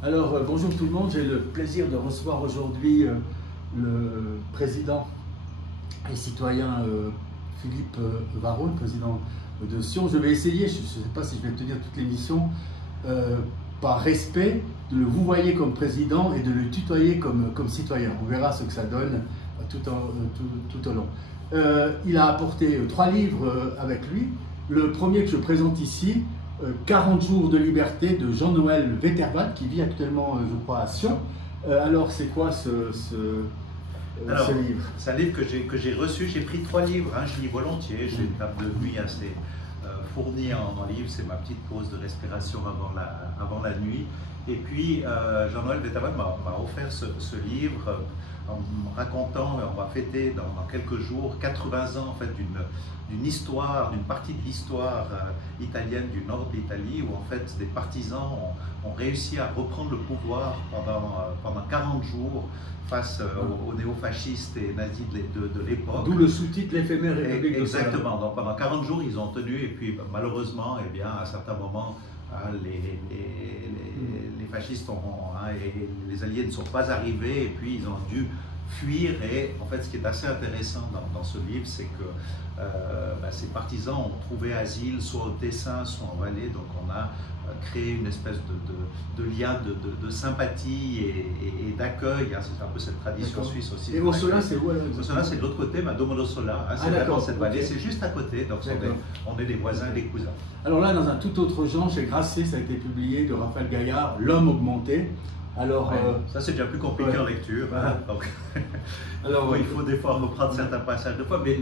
Alors, bonjour tout le monde, j'ai le plaisir de recevoir aujourd'hui le président et citoyen Philippe Varraud, le président de Sion. Je vais essayer, je ne sais pas si je vais tenir toute l'émission, par respect, de le vous voyez comme président et de le tutoyer comme citoyen. On verra ce que ça donne tout au long. Il a apporté 3 livres avec lui. Le premier que je présente ici, 40 jours de liberté de Jean-Noël Veterval, qui vit actuellement, je crois, à Sion. Alors, c'est quoi ce livre? C'est un livre que j'ai reçu. J'ai pris 3 livres, hein, je lis volontiers. J'ai une table de nuit assez fournie en livres. C'est ma petite pause de respiration avant la nuit. Et puis, Jean-Noël Veterval m'a offert ce livre en me racontant, on va fêter dans quelques jours 80 ans en fait, d'une histoire, d'une partie de l'histoire italienne du nord de l'Italie, où en fait des partisans ont réussi à reprendre le pouvoir pendant 40 jours face aux néofascistes et nazis de l'époque. D'où le sous-titre l'éphémère République de Solà. Exactement, donc pendant 40 jours ils ont tenu, et puis malheureusement, eh bien, à certains moments, les fascistes et les alliés ne sont pas arrivés, et puis ils ont dû fuir. Et en fait, ce qui est assez intéressant dans ce livre, c'est que ces partisans ont trouvé asile soit au Tessin, soit en Valais. Donc on a créé une espèce de lien de sympathie et d'accueil. C'est un peu cette tradition suisse aussi. Et Ossola, c'est où? Ossola, c'est de l'autre côté, Domodossola. C'est vraiment cette vallée, c'est juste à côté. Donc on est des voisins, des cousins. Alors là, dans un tout autre genre, chez Grasset, ça a été publié de Raphaël Gaillard, L'homme augmenté. Alors, ça c'est déjà plus compliqué en lecture. Voilà. Donc, alors il faut des fois reprendre certains passages de fois, mais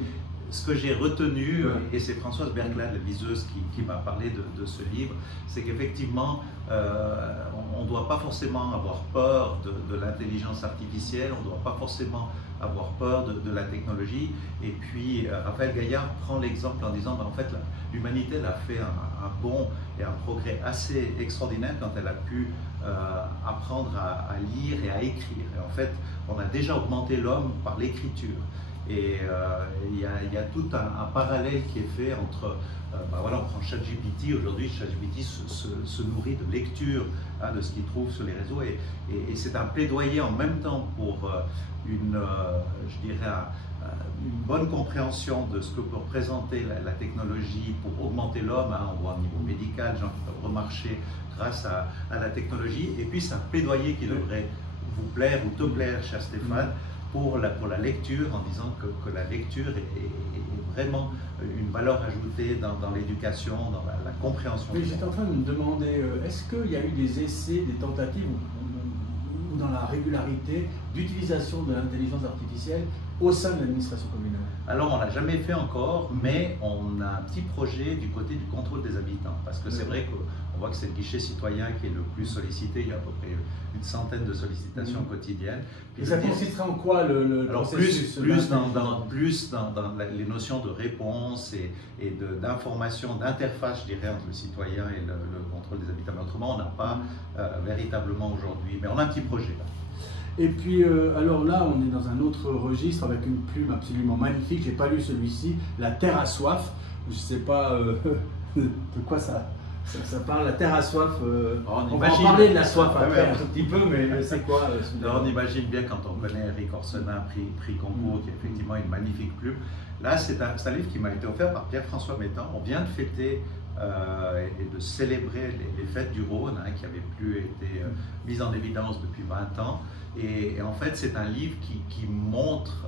ce que j'ai retenu, et c'est Françoise Berglade, la liseuse, qui m'a parlé de ce livre, c'est qu'effectivement, on ne doit pas forcément avoir peur de l'intelligence artificielle, on ne doit pas forcément avoir peur de la technologie. Et puis, Raphaël Gaillard prend l'exemple en disant, en fait, l'humanité a fait un bond et un progrès assez extraordinaire quand elle a pu apprendre à lire et à écrire. Et en fait, on a déjà augmenté l'homme par l'écriture. Et il y a tout un parallèle qui est fait entre, voilà, on prend ChatGPT, aujourd'hui ChatGPT se nourrit de lecture de ce qu'il trouve sur les réseaux, et c'est un plaidoyer en même temps pour je dirais, une bonne compréhension de ce que peut représenter la technologie pour augmenter l'homme. On voit au niveau médical, gens qui peuvent remarcher grâce à la technologie, et puis c'est un plaidoyer qui devrait vous plaire ou te plaire, cher Stéphane, pour la lecture, en disant que la lecture est vraiment une valeur ajoutée dans l'éducation, dans la compréhension. Mais j'étais en train de me demander, est-ce qu'il y a eu des essais, des tentatives, ou dans la régularité d'utilisation de l'intelligence artificielle au sein de l'administration communale? Alors on ne l'a jamais fait encore, mais on a un petit projet du côté du contrôle des habitants, parce que c'est vrai qu'on voit que c'est le guichet citoyen qui est le plus sollicité. Il y a à peu près une centaine de sollicitations quotidiennes. Et ça consisterait en quoi le alors processus? plus dans les notions de réponse et d'information, d'interface, je dirais, entre le citoyen et le contrôle des habitants. Mais autrement, on n'a pas véritablement aujourd'hui, mais on a un petit projet là. Et puis, alors là, on est dans un autre registre avec une plume absolument magnifique. J'ai pas lu celui-ci, La Terre a soif. Je ne sais pas de quoi ça parle, La Terre a soif. On va en parler de la soif après un tout petit peu, mais c'est quoi alors, on imagine bien quand on connaît Eric Orsenna, prix Concours, qui a effectivement une magnifique plume. Là, c'est un livre qui m'a été offert par Pierre-François Mettan. On vient de fêter et de célébrer les fêtes du Rhône, qui n'avaient plus été mises en évidence depuis 20 ans. Et en fait, c'est un livre qui montre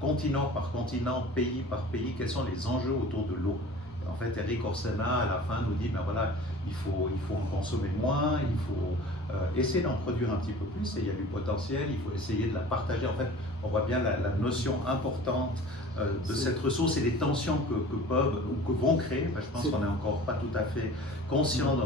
continent par continent, pays par pays, quels sont les enjeux autour de l'eau. En fait, Eric Orsenna, à la fin, nous dit, ben voilà, il faut en consommer moins, il faut essayer d'en produire un petit peu plus, et il y a du potentiel, il faut essayer de la partager. En fait, on voit bien la notion importante de cette ressource et les tensions que peuvent ou que vont créer. Enfin, je pense qu'on n'est encore pas tout à fait conscient.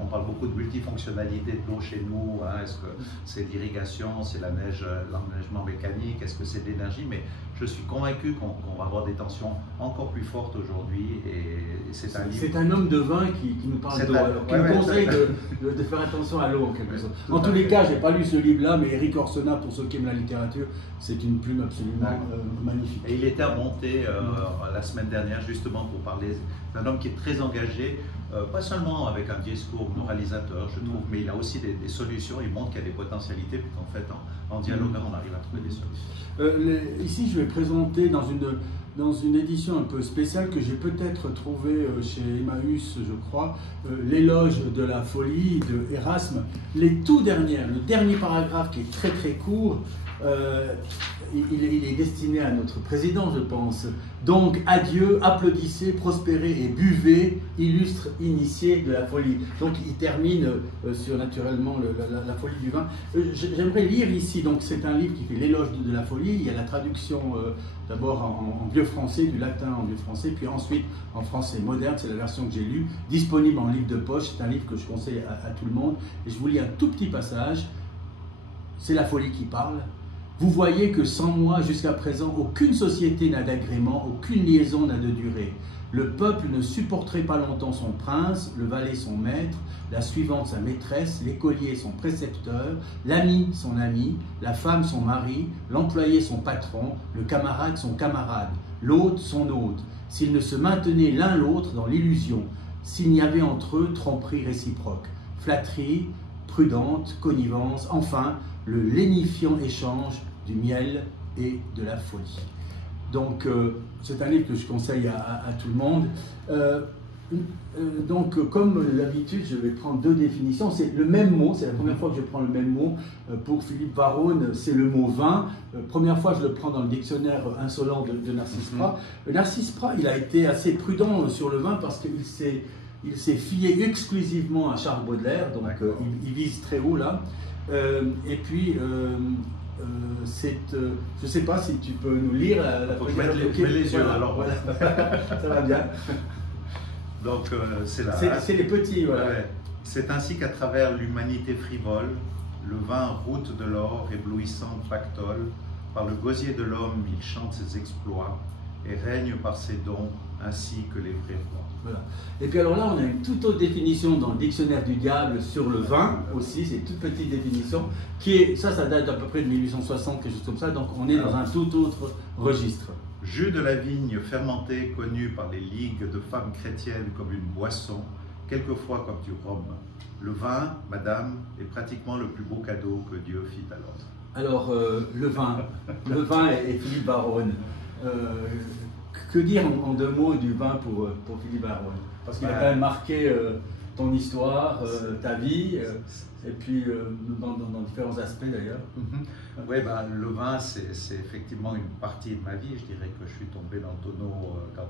On parle beaucoup de multifonctionnalité de l'eau chez nous. Est-ce que c'est l'irrigation, c'est l'enneigement mécanique, est-ce que c'est de l'énergie? Mais je suis convaincu qu'on va avoir des tensions encore plus fortes aujourd'hui. Et c'est un livre. C'est un homme de vin qui nous parle d'eau, qui nous conseille de faire attention à l'eau en quelque sorte. En tous les cas, je n'ai pas lu ce livre-là, mais Eric Orsenna, pour ceux qui aiment la littérature, c'est une plume absolument magnifique. Et il était remonté la semaine dernière justement pour parler d'un homme qui est très engagé pas seulement avec un discours moralisateur, je trouve, mais il a aussi des solutions, il montre qu'il y a des potentialités, puis qu'en fait, en dialoguant, on arrive à trouver des solutions. Ici, je vais présenter dans une édition un peu spéciale que j'ai peut-être trouvée chez Emmaüs, je crois, l'éloge de la folie de Erasme. Le dernier paragraphe qui est très très court, il est destiné à notre président, je pense. Donc, adieu, applaudissez, prospérez et buvez, illustre initié de la folie. Donc, il termine sur naturellement la folie du vin. J'aimerais lire ici, donc c'est un livre qui fait l'éloge de la folie. Il y a la traduction d'abord en vieux français, du latin en vieux français, puis ensuite en français moderne, c'est la version que j'ai lue, disponible en livre de poche. C'est un livre que je conseille à tout le monde. Et je vous lis un tout petit passage. C'est la folie qui parle. Vous voyez que sans moi, jusqu'à présent, aucune société n'a d'agrément, aucune liaison n'a de durée. Le peuple ne supporterait pas longtemps son prince, le valet son maître, la suivante sa maîtresse, l'écolier son précepteur, l'ami son ami, la femme son mari, l'employé son patron, le camarade son camarade, l'hôte son hôte, s'ils ne se maintenaient l'un l'autre dans l'illusion, s'il n'y avait entre eux tromperie réciproque, flatterie, prudente, connivence, enfin, le lénifiant échange du miel et de la folie. Donc, c'est un livre que je conseille à tout le monde. Donc, comme d'habitude, je vais prendre deux définitions. C'est le même mot, c'est la première fois que je prends le même mot. Pour Philippe Varrone, c'est le mot vin. Première fois, je le prends dans le dictionnaire insolent de Narcisse Prat. Narcisse Prat, il a été assez prudent sur le vin parce qu'il s'est fié exclusivement à Charles Baudelaire, donc il vise très haut là. Et puis, je ne sais pas si tu peux nous lire la Faut que je mette les yeux, alors voilà. Ça va bien. Donc, c'est les petits, voilà. Ouais. C'est ainsi qu'à travers l'humanité frivole, le vin route de l'or, éblouissant pactole, par le gosier de l'homme, il chante ses exploits et règne par ses dons ainsi que les vrais rois. Voilà. Et puis alors là, on a une toute autre définition dans le dictionnaire du diable sur le vin aussi, c'est une toute petite définition, qui est, ça date à peu près de 1860, quelque chose comme ça, donc on est dans un tout autre registre. Jus de la vigne fermenté, connu par les ligues de femmes chrétiennes comme une boisson, quelquefois comme du rhum. Le vin, madame, est pratiquement le plus beau cadeau que Dieu fit à l'homme. Alors, le vin et Philippe Varrone. Que dire en deux mots du vin pour Philippe Varrone? Parce qu'il a quand même marqué ton histoire, ta vie, et puis dans différents aspects d'ailleurs. Oui, le vin, c'est effectivement une partie de ma vie. Je dirais que je suis tombé dans le tonneau quand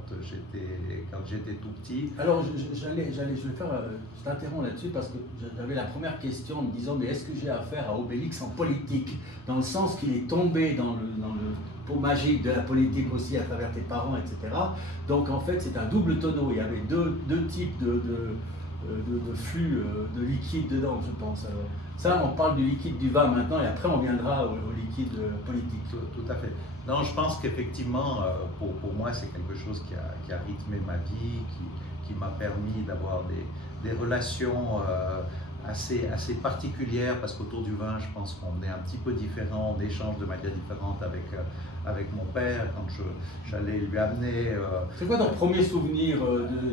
j'étais tout petit. Alors, je t'interromps là-dessus parce que j'avais la première question en me disant, mais est-ce que j'ai affaire à Obélix en politique? Dans le sens qu'il est tombé dans le pot magique de la politique aussi à travers tes parents, etc. Donc en fait, c'est un double tonneau. Il y avait deux types de flux de liquide dedans, je pense. Alors, ça, on parle du liquide du vin maintenant, et après on viendra au liquide politique. Tout à fait. Non, je pense qu'effectivement, pour moi, c'est quelque chose qui a rythmé ma vie, qui m'a permis d'avoir des relations assez particulières, parce qu'autour du vin, je pense qu'on est un petit peu différent, on échange de manière différente avec mon père, quand j'allais lui amener... C'est quoi ton premier souvenir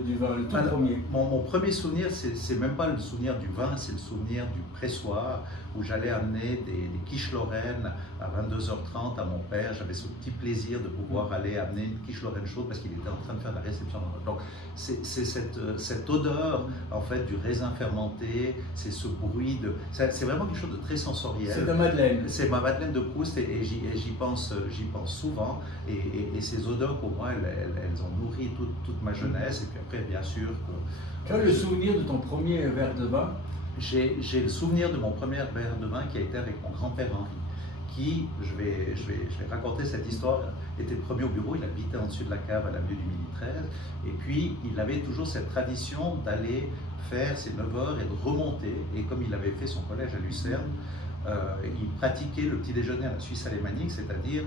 du vin, le tout premier? Mon premier souvenir, c'est même pas le souvenir du vin, c'est le souvenir du pressoir, où j'allais amener des quiches lorraines à 22h30 à mon père. J'avais ce petit plaisir de pouvoir aller amener une quiche lorraine chaude parce qu'il était en train de faire la réception. Donc c'est cette odeur en fait du raisin fermenté, c'est ce bruit c'est vraiment quelque chose de très sensoriel. C'est ta Madeleine. C'est ma Madeleine de Proust et j'y pense souvent et ces odeurs pour moi elles ont nourri toute ma jeunesse. Et puis après bien sûr tu as le souvenir de ton premier verre de vin? J'ai le souvenir de mon premier verre de vin qui a été avec mon grand-père Henri, qui, je vais raconter cette histoire, était le premier au bureau. Il habitait en dessus de la cave à l'avenue du Midi 13, et puis il avait toujours cette tradition d'aller faire ses 9h et de remonter, et comme il avait fait son collège à Lucerne, il pratiquait le petit déjeuner à la Suisse alémanique, c'est-à-dire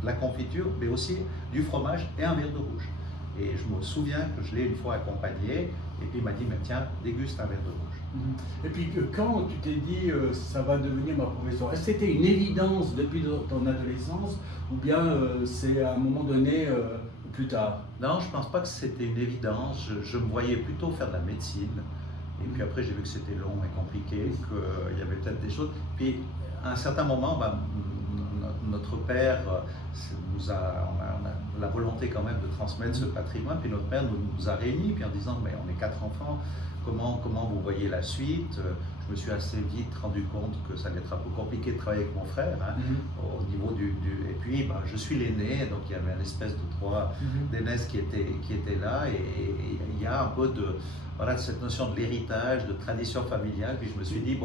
de la confiture, mais aussi du fromage et un verre de rouge. Et je me souviens que je l'ai une fois accompagné, et puis il m'a dit, mais tiens, déguste un verre de rouge. Et puis quand tu t'es dit ça va devenir ma profession, est-ce que c'était une évidence depuis ton adolescence ou bien c'est à un moment donné plus tard? Non, je ne pense pas que c'était une évidence. Je me voyais plutôt faire de la médecine. Et puis après, j'ai vu que c'était long et compliqué, qu'il y avait peut-être des choses. Puis à un certain moment, notre père on a la volonté quand même de transmettre ce patrimoine. Puis notre père nous a réunis, puis en disant, mais on est 4 enfants, comment vous voyez la suite? Je me suis assez vite rendu compte que ça allait être un peu compliqué de travailler avec mon frère, au niveau Et puis, je suis l'aîné, donc il y avait une espèce de 3 d'aînesse qui étaient là, et il y a un peu de cette notion de l'héritage, de tradition familiale. Puis je me suis dit,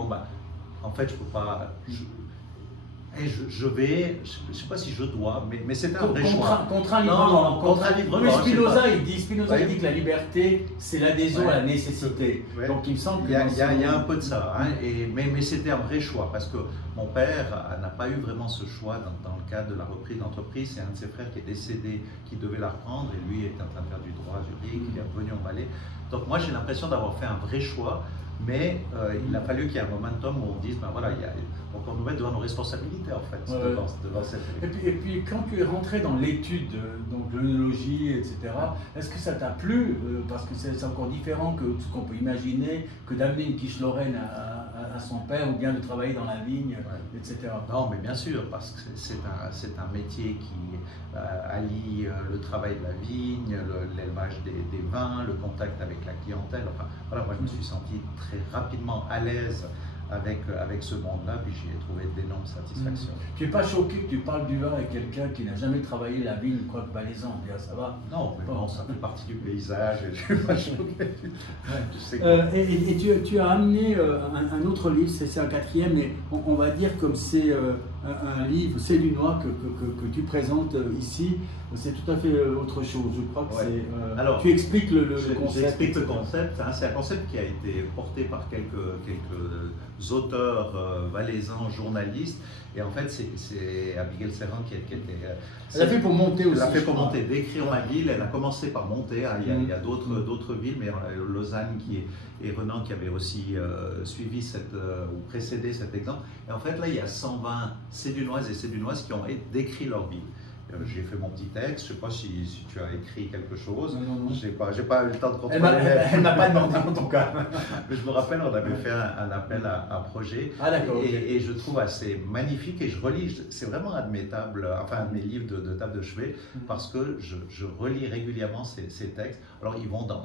en fait, je peux pas. Je vais, je ne sais pas si je dois, mais c'est un vrai choix. Contraint librement. Mais Spinoza, il dit que la liberté, c'est l'adhésion à la nécessité. Ouais. Donc il me semble qu'il y a un peu de ça. Mais c'était un vrai choix, parce que mon père n'a pas eu vraiment ce choix dans le cadre de la reprise d'entreprise. C'est un de ses frères qui est décédé, qui devait la reprendre, et lui était en train de faire du droit juridique, il est revenu en Valais. Donc moi, j'ai l'impression d'avoir fait un vrai choix. Mais il a fallu qu'il y ait un momentum où on dise, on nous met devant nos responsabilités en fait, devant cette et puis quand tu es rentré dans l'étude, donc l'œnologie, etc., est-ce que ça t'a plu? Parce que c'est encore différent que ce qu'on peut imaginer, que d'amener une quiche lorraine à son père, ou bien de travailler dans la vigne, etc. Non, mais bien sûr, parce que c'est un métier qui allie le travail de la vigne, l'élevage des vins, le contact avec la clientèle. Enfin, moi je me suis senti très rapidement à l'aise avec ce monde-là, puis j'y ai trouvé d'énormes satisfactions. Tu n'es pas choqué que tu parles du vin avec quelqu'un qui n'a jamais travaillé la vigne, quoi que valaisan, ça va? Non, mais bon, ça fait partie du paysage, et je ne suis pas choqué. Et tu as amené un autre livre, c'est un 4e, mais on va dire comme c'est un livre sédunois que tu présentes ici, c'est tout à fait autre chose. Je crois que c'est. Alors, tu expliques le concept. J'explique le concept. C'est un concept qui a été porté par quelques auteurs valaisans, journalistes. Et en fait, c'est Abigail Servan qui était. Elle a fait pour monter aussi. Elle a fait pour monter, décrire ma ville. Elle a commencé par monter. Il y a d'autres villes, mais Lausanne et Renan qui avaient aussi suivi ou précédé cet exemple. Et en fait, là, il y a 120 Sédunoises et Sédunoises qui ont décrit leur ville. J'ai fait mon petit texte, je ne sais pas si tu as écrit quelque chose, je n'ai pas eu le temps de contrôler. Elle m'a pas demandé en tout cas. Mais je me rappelle, on avait fait un appel à projet, et je trouve assez magnifique, et je relis, c'est vraiment un de mes livres de table de chevet, parce que je relis régulièrement ces textes. Alors ils vont dans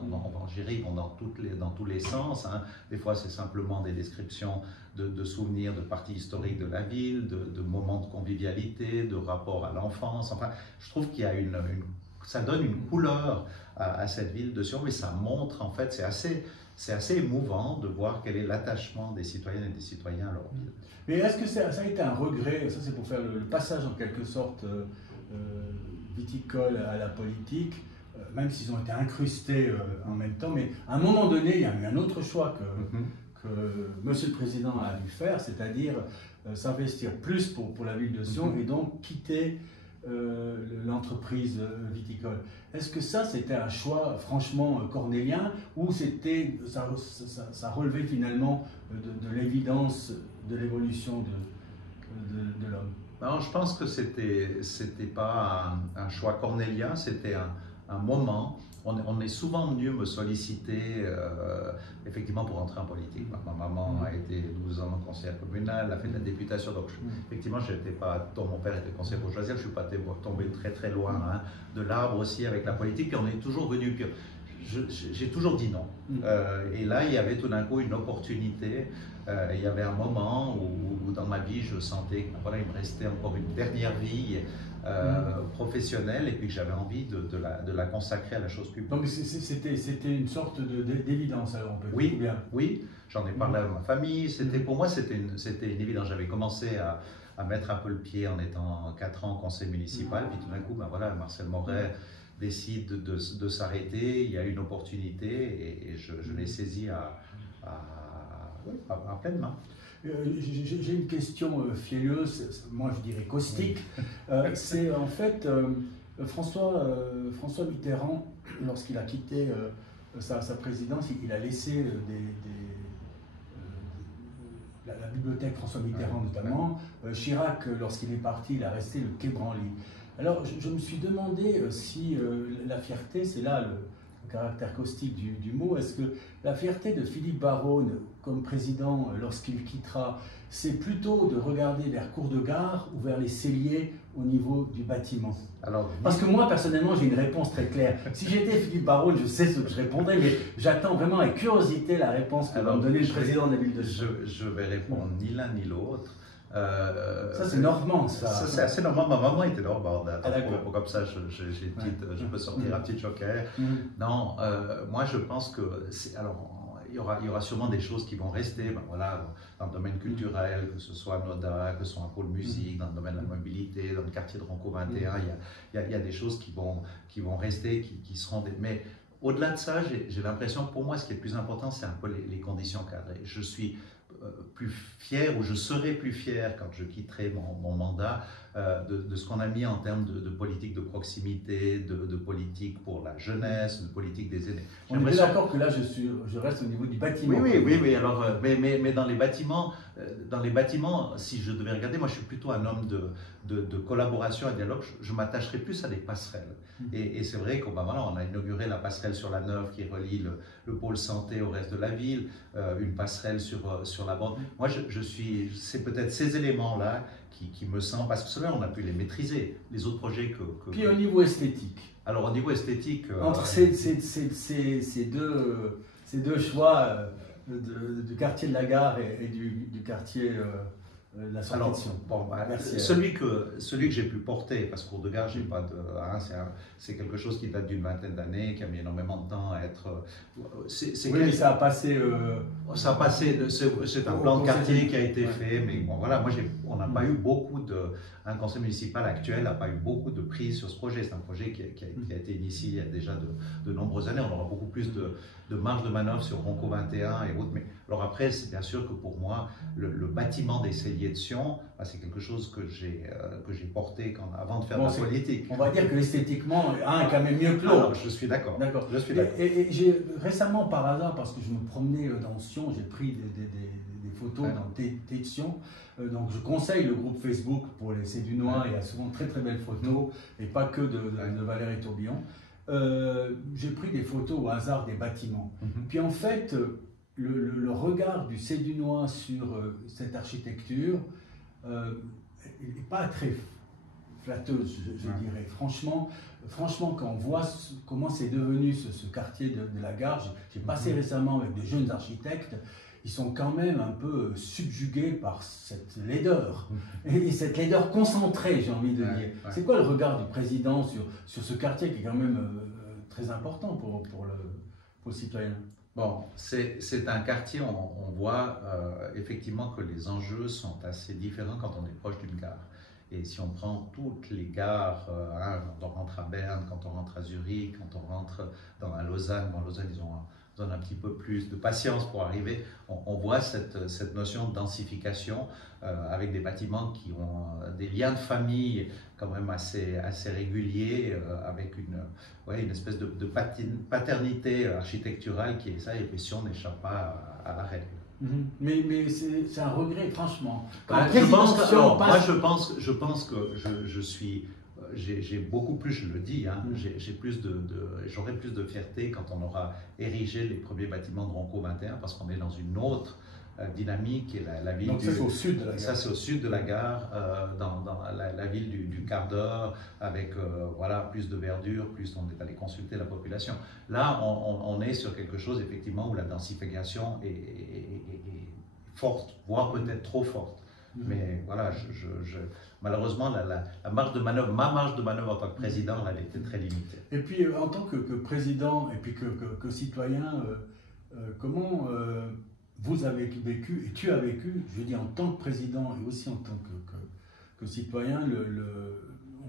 tous les sens, Des fois c'est simplement des descriptions de souvenirs, de parties historiques de la ville, de moments de convivialité, de rapport à l'enfance. Enfin, je trouve qu'il y a ça donne une couleur à cette ville de Sion, mais ça montre, en fait, c'est assez émouvant de voir quel est l'attachement des citoyennes et des citoyens à leur ville. Mais est-ce que ça a été un regret, ça c'est pour faire le passage en quelque sorte viticole à la politique, même s'ils ont été incrustés en même temps, mais à un moment donné, il y a eu un autre choix que Monsieur le Président a dû faire, c'est-à-dire s'investir plus pour la ville de Sion et donc quitter l'entreprise viticole. Est-ce que c'était un choix franchement cornélien, ou ça relevait finalement de l'évidence de l'évolution de l'homme? Non, je pense que c'était pas un choix cornélien, c'était un moment. On est souvent venu me solliciter effectivement pour entrer en politique. Ma maman a été 12 ans conseillère communale, a fait de la députation, donc effectivement mon père était conseiller bourgeoisie, je ne suis pas tombé très très loin de l'arbre aussi avec la politique, puis on est toujours venu. J'ai toujours dit non. Et là, il y avait tout d'un coup une opportunité. Il y avait un moment où dans ma vie, je sentais qu'il me restait encore une dernière vie professionnelle, et puis que j'avais envie de la consacrer à la chose publique. Donc c'était une sorte d'évidence, alors on peut dire. Bien. Oui, j'en ai parlé à ma famille. Pour moi, c'était une évidence. J'avais commencé à mettre un peu le pied en étant 4 ans au conseil municipal, puis tout d'un coup, Marcel Moret décide de s'arrêter, il y a une opportunité, et je l'ai saisie à pleine main. J'ai une question fielleuse, moi je dirais caustique. C'est en fait François Mitterrand, lorsqu'il a quitté sa présidence, il a laissé la bibliothèque François Mitterrand notamment. Chirac, lorsqu'il est parti, il a resté le quai Branly. Alors, je me suis demandé si la fierté, c'est là le caractère caustique du mot, est-ce que la fierté de Philippe Barrone comme président lorsqu'il quittera, c'est plutôt de regarder vers Cours de Gare ou vers les celliers au niveau du bâtiment? Alors, parce que moi, personnellement, j'ai une réponse très claire. Si j'étais Philippe Barrone, je sais ce que je répondrais, mais j'attends vraiment avec curiosité la réponse que va me donner le président de la ville de Sion. Je vais répondre ni l'un ni l'autre. Ça, c'est normand, ça. Ça, c'est assez normand. Ma maman était normande. Comme ça, je peux sortir un petit joker. Non, moi, je pense que... Alors, il y aura sûrement des choses qui vont rester. Ben, voilà, dans le domaine culturel, que ce soit Noda, que ce soit un pôle musique, dans le domaine de la mobilité, dans le quartier de Ronco 21, il y a des choses qui vont rester, qui seront des... Mais au-delà de ça, j'ai l'impression, pour moi, ce qui est le plus important, c'est un peu les conditions cadrées. Je suis plus fier, ou je serai plus fier quand je quitterai mon mandat de ce qu'on a mis en termes de politique de proximité, de politique pour la jeunesse, de politique des aînés. On est d'accord que là je reste au niveau du bâtiment. Oui. Alors, mais dans les bâtiments, si je devais regarder, moi je suis plutôt un homme de collaboration et de dialogue. Je m'attacherai plus à des passerelles. Et c'est vrai qu'on on a inauguré la passerelle sur la Neuve qui relie le pôle santé au reste de la ville, une passerelle sur la bande. Moi, c'est peut-être ces éléments-là qui me semblent, parce que ceux-là, on a pu les maîtriser. Les autres projets Puis au niveau esthétique. Alors, au niveau esthétique... Entre ces deux choix du quartier de la Gare et du quartier... la sortie. Celui que j'ai pu porter, parce que Cours de Gare, j'ai pas de, c'est quelque chose qui date d'une vingtaine d'années, qui a mis énormément de temps à être. Mais ça a passé. Ça a passé. C'est un plan de quartier qui a été fait, mais bon voilà, on n'a pas eu beaucoup de. Un conseil municipal actuel n'a pas eu beaucoup de prise sur ce projet. C'est un projet qui a été initié il y a déjà de nombreuses années. On aura beaucoup plus de marge de manœuvre sur Ronco 21 et autres. Mais alors après, c'est bien sûr que pour moi, le bâtiment des celliers de Sion, c'est quelque chose que j'ai porté avant de faire de la politique. On va dire que esthétiquement, un est quand même mieux que l'autre. Je suis d'accord. Et j'ai récemment, par hasard, parce que je me promenais dans Sion, j'ai pris des photos dans T de Sion. Donc je conseille le groupe Facebook pour les Sédunois, il y a souvent très très belles photos, et pas que de Valérie Tourbillon. J'ai pris des photos au hasard des bâtiments. Puis en fait, le regard du Sédunois sur cette architecture n'est pas très flatteuse, je dirais. Franchement, quand on voit comment c'est devenu ce quartier de la Gare, j'ai passé récemment avec des jeunes architectes, ils sont quand même un peu subjugués par cette laideur, et cette laideur concentrée, j'ai envie de dire. C'est quoi le regard du président sur ce quartier qui est quand même très important pour le citoyen? Bon, c'est un quartier, on voit effectivement que les enjeux sont assez différents quand on est proche d'une gare. Et si on prend toutes les gares, quand on rentre à Berne, quand on rentre à Zurich, quand on rentre à Lausanne, Lausanne ils ont un petit peu plus de patience pour arriver, on voit cette notion de densification avec des bâtiments qui ont des liens de famille quand même assez réguliers, avec une espèce de paternité architecturale qui est ça, et Sion n'échappe pas à la règle. Mais c'est un regret, franchement. Je pense que je suis... J'ai beaucoup plus, je le dis, j'aurai plus de fierté quand on aura érigé les premiers bâtiments de Ronco 21, parce qu'on est dans une autre dynamique, et la ville. Donc ça c'est au sud de la gare. Ça c'est au sud de la gare, dans la ville du quart d'heure, avec plus de verdure, plus on est allé consulter la population. Là, on est sur quelque chose effectivement où la densification est forte, voire peut-être trop forte. Mais voilà, malheureusement, ma marge de manœuvre en tant que président, elle était très limitée. Et puis, en tant que président et puis que citoyen, comment vous avez vécu, et tu as vécu, je veux dire, en tant que président et aussi en tant que citoyen,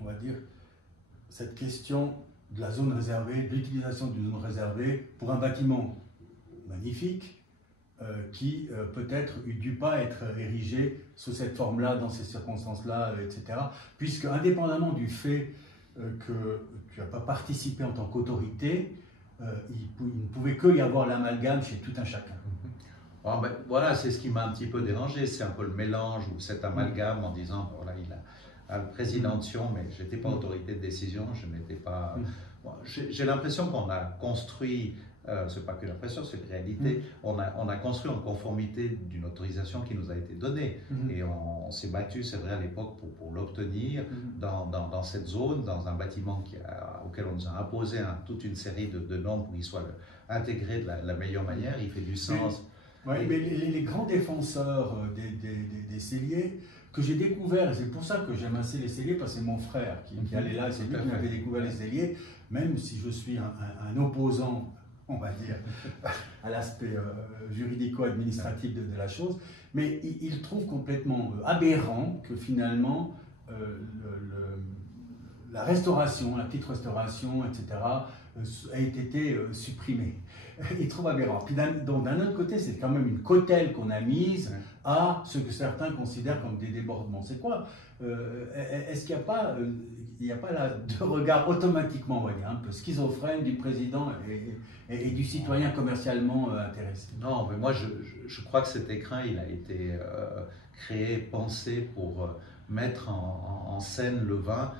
on va dire, cette question de la zone réservée, de l'utilisation d'une zone réservée pour un bâtiment magnifique, qui peut-être n'eût dû pas être érigé sous cette forme-là, dans ces circonstances-là, etc. Puisque, indépendamment du fait que tu n'as pas participé en tant qu'autorité, il ne pouvait que y avoir l'amalgame chez tout un chacun. Voilà, c'est ce qui m'a un petit peu dérangé, c'est un peu le mélange ou cet amalgame en disant, voilà, le président de Sion, mais je n'étais pas autorité de décision, je n'étais pas... Bon, j'ai l'impression qu'on a construit, c'est pas que l'impression, c'est une réalité, on a construit en conformité d'une autorisation qui nous a été donnée. Et on s'est battu, c'est vrai, à l'époque pour l'obtenir dans cette zone, dans un bâtiment auquel on nous a imposé toute une série de normes pour qu'il soit intégré de la meilleure manière. Il fait du sens. Oui, mais les grands défenseurs des celliers que j'ai découvert, et c'est pour ça que j'aime assez les celliers, parce que c'est mon frère qui allait là, c'est lui qui m'avait découvert les celliers, même si je suis un opposant, on va dire, à l'aspect juridico-administratif de la chose, mais il trouve complètement aberrant que finalement la restauration, la petite restauration, etc., a été supprimée. Il trouve aberrant. Puis d'un autre côté, c'est quand même une cautèle qu'on a mise à ce que certains considèrent comme des débordements. C'est quoi est-ce qu'il n'y a pas là de regard automatiquement, on va dire, un peu schizophrène du président et du citoyen commercialement intéressé? Non, mais moi je crois que cet écrin, il a été créé, pensé pour mettre en scène le vin,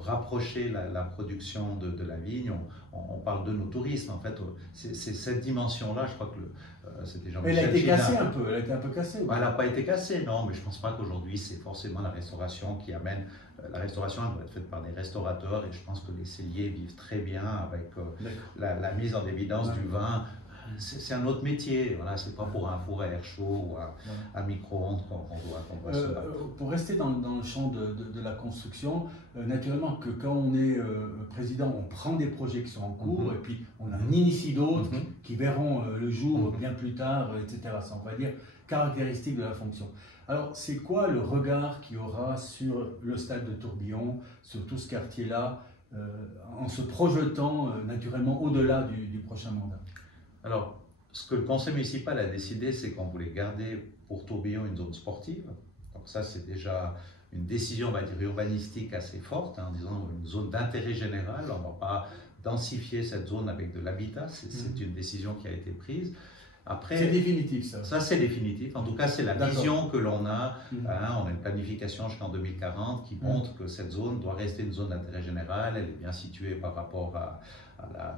rapprocher la production de la vigne. On parle de nos touristes, en fait. C'est cette dimension-là, je crois que c'était Jean-Michel. Elle a été cassée un peu, elle a été un peu cassée. Elle n'a pas été cassée, non, mais je ne pense pas qu'aujourd'hui c'est forcément la restauration qui amène. La restauration, elle doit être faite par des restaurateurs et je pense que les celliers vivent très bien avec la mise en évidence du vin. C'est un autre métier, voilà, c'est pas pour un four à air chaud ou un micro-ondes qu'on doit se battre. Pour rester dans le champ de la construction, naturellement que quand on est président, on prend des projets qui sont en cours et puis on en initie d'autres qui verront le jour bien plus tard, etc. Ça, on va dire, caractéristique de la fonction. Alors, c'est quoi le regard qu'il y aura sur le stade de Tourbillon, sur tout ce quartier-là, en se projetant naturellement au-delà du prochain mandat? Alors, ce que le conseil municipal a décidé, c'est qu'on voulait garder pour Tourbillon une zone sportive. Donc ça, c'est déjà une décision, on va dire, urbanistique assez forte, en disant une zone d'intérêt général. On ne va pas densifier cette zone avec de l'habitat. C'est une décision qui a été prise. Après, c'est définitif, ça. Ça, c'est définitif. En tout cas, c'est la vision que l'on a. On a une planification jusqu'en 2040 qui montre que cette zone doit rester une zone d'intérêt général. Elle est bien située par rapport à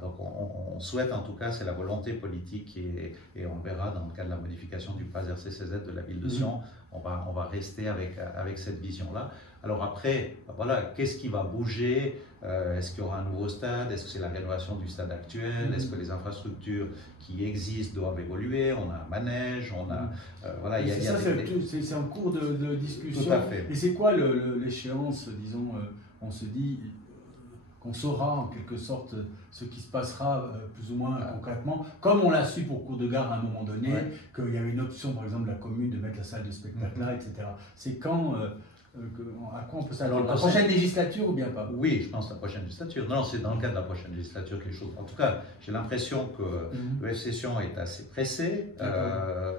donc on souhaite, en tout cas, c'est la volonté politique et on le verra dans le cadre de la modification du PAS RCCZ de la ville de Sion. On va rester avec cette vision-là. Alors après, voilà, qu'est-ce qui va bouger? Est-ce qu'il y aura un nouveau stade? Est-ce que c'est la rénovation du stade actuel? Est-ce que les infrastructures qui existent doivent évoluer? On a un manège, on a... voilà, c'est en cours de discussion. Tout à fait. Et c'est quoi l'échéance, disons, on se dit qu'on saura en quelque sorte ce qui se passera plus ou moins concrètement, comme on l'a su pour Cours de Gare à un moment donné, qu'il y avait une option par exemple de la commune de mettre la salle de spectacle là, etc. C'est quand... à quoi on peut s'attendre? La prochaine législature ou bien pas? Oui, je pense la prochaine législature. Non, c'est dans le cadre de la prochaine législature que les choses... En tout cas, j'ai l'impression que le FC Sion est assez pressé.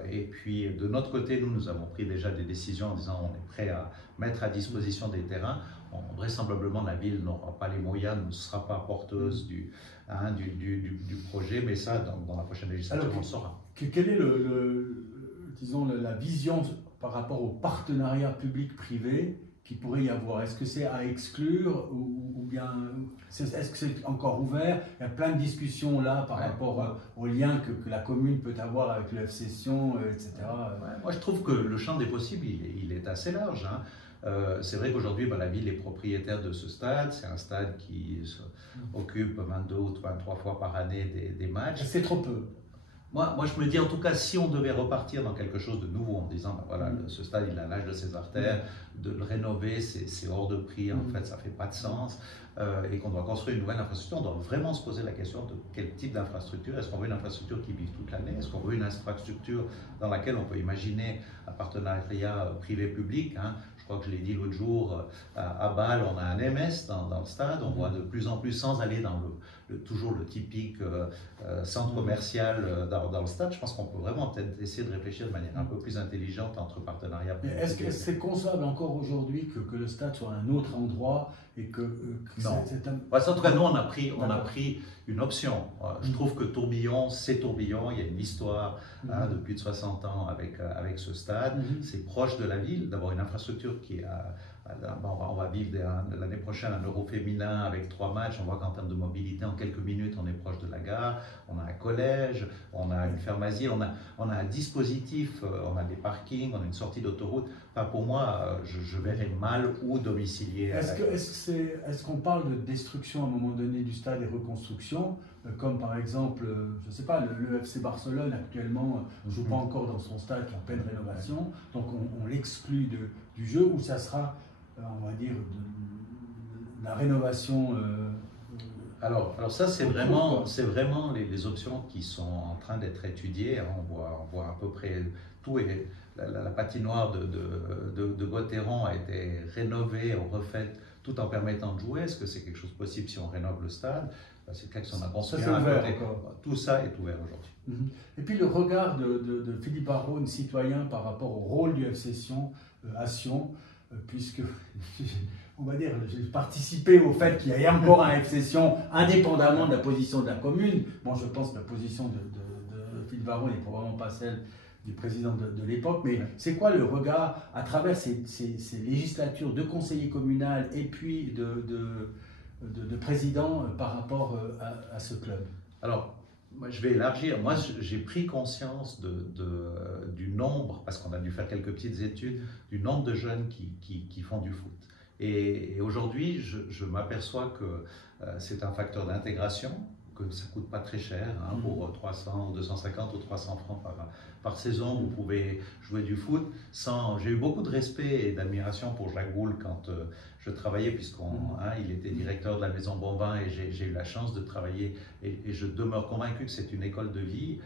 Et puis, de notre côté, nous avons pris déjà des décisions en disant on est prêt à mettre à disposition des terrains. Bon, vraisemblablement, la ville n'aura pas les moyens, ne sera pas porteuse du projet, mais ça, dans la prochaine législature, on le saura. Quelle est disons, la vision par rapport au partenariat public-privé qui pourrait y avoir? Est-ce que c'est à exclure ou bien est-ce que c'est encore ouvert? Il y a plein de discussions là par rapport aux liens que la commune peut avoir avec le FC Sion, etc. Moi, je trouve que le champ des possibles, il est assez large. C'est vrai qu'aujourd'hui, la ville est propriétaire de ce stade. C'est un stade qui occupe 22 ou 23 fois par année des matchs. C'est trop peu. Moi, je me dis, en tout cas, si on devait repartir dans quelque chose de nouveau en disant, voilà, ce stade, il a l'âge de ses artères, de le rénover, c'est hors de prix, en fait, ça ne fait pas de sens, et qu'on doit construire une nouvelle infrastructure, on doit vraiment se poser la question de quel type d'infrastructure. Est-ce qu'on veut une infrastructure qui vive toute l'année? Est-ce qu'on veut une infrastructure dans laquelle on peut imaginer un partenariat privé-public? Je crois que je l'ai dit l'autre jour, à Bâle, on a un MS dans le stade, on voit de plus en plus, sans aller dans toujours le typique centre commercial dans le stade. Je pense qu'on peut vraiment peut-être essayer de réfléchir de manière un peu plus intelligente entre partenariats privés. Est-ce que c'est concevable encore aujourd'hui que le stade soit à un autre endroit et que non. En tout cas, nous, on a pris une option. Je trouve que Tourbillon, c'est Tourbillon. Il y a une histoire de plus de 60 ans avec ce stade. C'est proche de la ville, d'avoir une infrastructure qui est à on va vivre l'année prochaine un Euro féminin avec 3 matchs. On voit qu'en termes de mobilité, en quelques minutes, on est proche de la gare. On a un collège, on a une ferme asile, on a un dispositif, on a des parkings, on a une sortie d'autoroute. Enfin, pour moi, je verrais mal où domicilier. Est-ce qu'on parle de destruction à un moment donné du stade et reconstruction, comme par exemple, je ne sais pas, le FC Barcelone actuellement ne joue pas encore dans son stade qui est en pleine rénovation, donc on l'exclut du jeu, ou ça sera, on va dire, de la rénovation. Alors ça, c'est vraiment les options qui sont en train d'être étudiées. On voit à peu près tout. Et la patinoire de Gauthieron a été rénovée, refaite, tout en permettant de jouer. Est-ce que c'est quelque chose de possible si on rénove le stade? C'est clair que si on a construit un côté, tout ça est ouvert aujourd'hui. Et puis le regard de Philippe Varron, citoyen, par rapport au rôle du FC Sion à Sion, puisque on va dire, j'ai participé au fait qu'il y ait encore un FC Sion indépendamment de la position de la commune. Bon, je pense que la position de Philippe Varron n'est probablement pas celle du président de l'époque, mais c'est quoi le regard à travers ces législatures de conseiller communal et puis de président par rapport à ce club? Alors, moi, je vais élargir. Moi, j'ai pris conscience du nombre, parce qu'on a dû faire quelques petites études, du nombre de jeunes qui font du foot. Et aujourd'hui, je m'aperçois que c'est un facteur d'intégration, que ça ne coûte pas très cher, pour 300, 250 ou 300 francs par saison, vous pouvez jouer du foot. J'ai eu beaucoup de respect et d'admiration pour Jacques Goul quand je travaillais, il était directeur de la Maison Bombin, et j'ai eu la chance de travailler, et je demeure convaincu que c'est une école de vie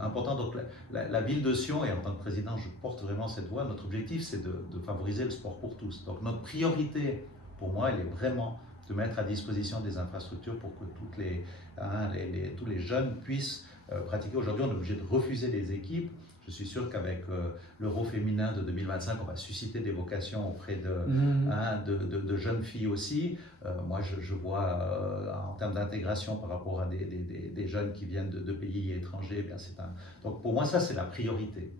importante. Donc la ville de Sion, et en tant que président, je porte vraiment cette voix. Notre objectif, c'est de favoriser le sport pour tous. Donc notre priorité, pour moi, elle est vraiment de mettre à disposition des infrastructures pour que tous les jeunes puissent pratiquer. Aujourd'hui, on est obligé de refuser les équipes. Je suis sûr qu'avec l'Euro féminin de 2025, on va susciter des vocations auprès de jeunes filles aussi. Moi, je vois en termes d'intégration par rapport à des jeunes qui viennent de pays étrangers, eh bien, donc pour moi, ça, c'est la priorité.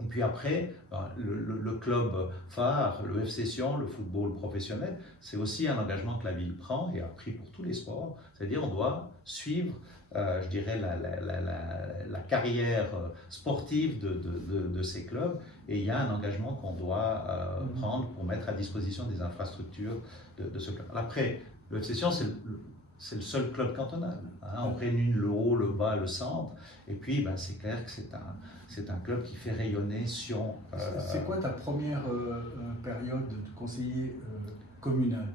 Et puis après, le club phare, le FC Sion, le football professionnel, c'est aussi un engagement que la ville prend et a pris pour tous les sports. C'est-à-dire on doit suivre, je dirais, la carrière sportive de ces clubs, et il y a un engagement qu'on doit prendre pour mettre à disposition des infrastructures de ce club. Après, le FC Sion, c'est le seul club cantonal. On réunit le haut, le bas, le centre, et puis c'est clair que c'est un club qui fait rayonner Sion. C'est quoi ta première période de conseiller communal?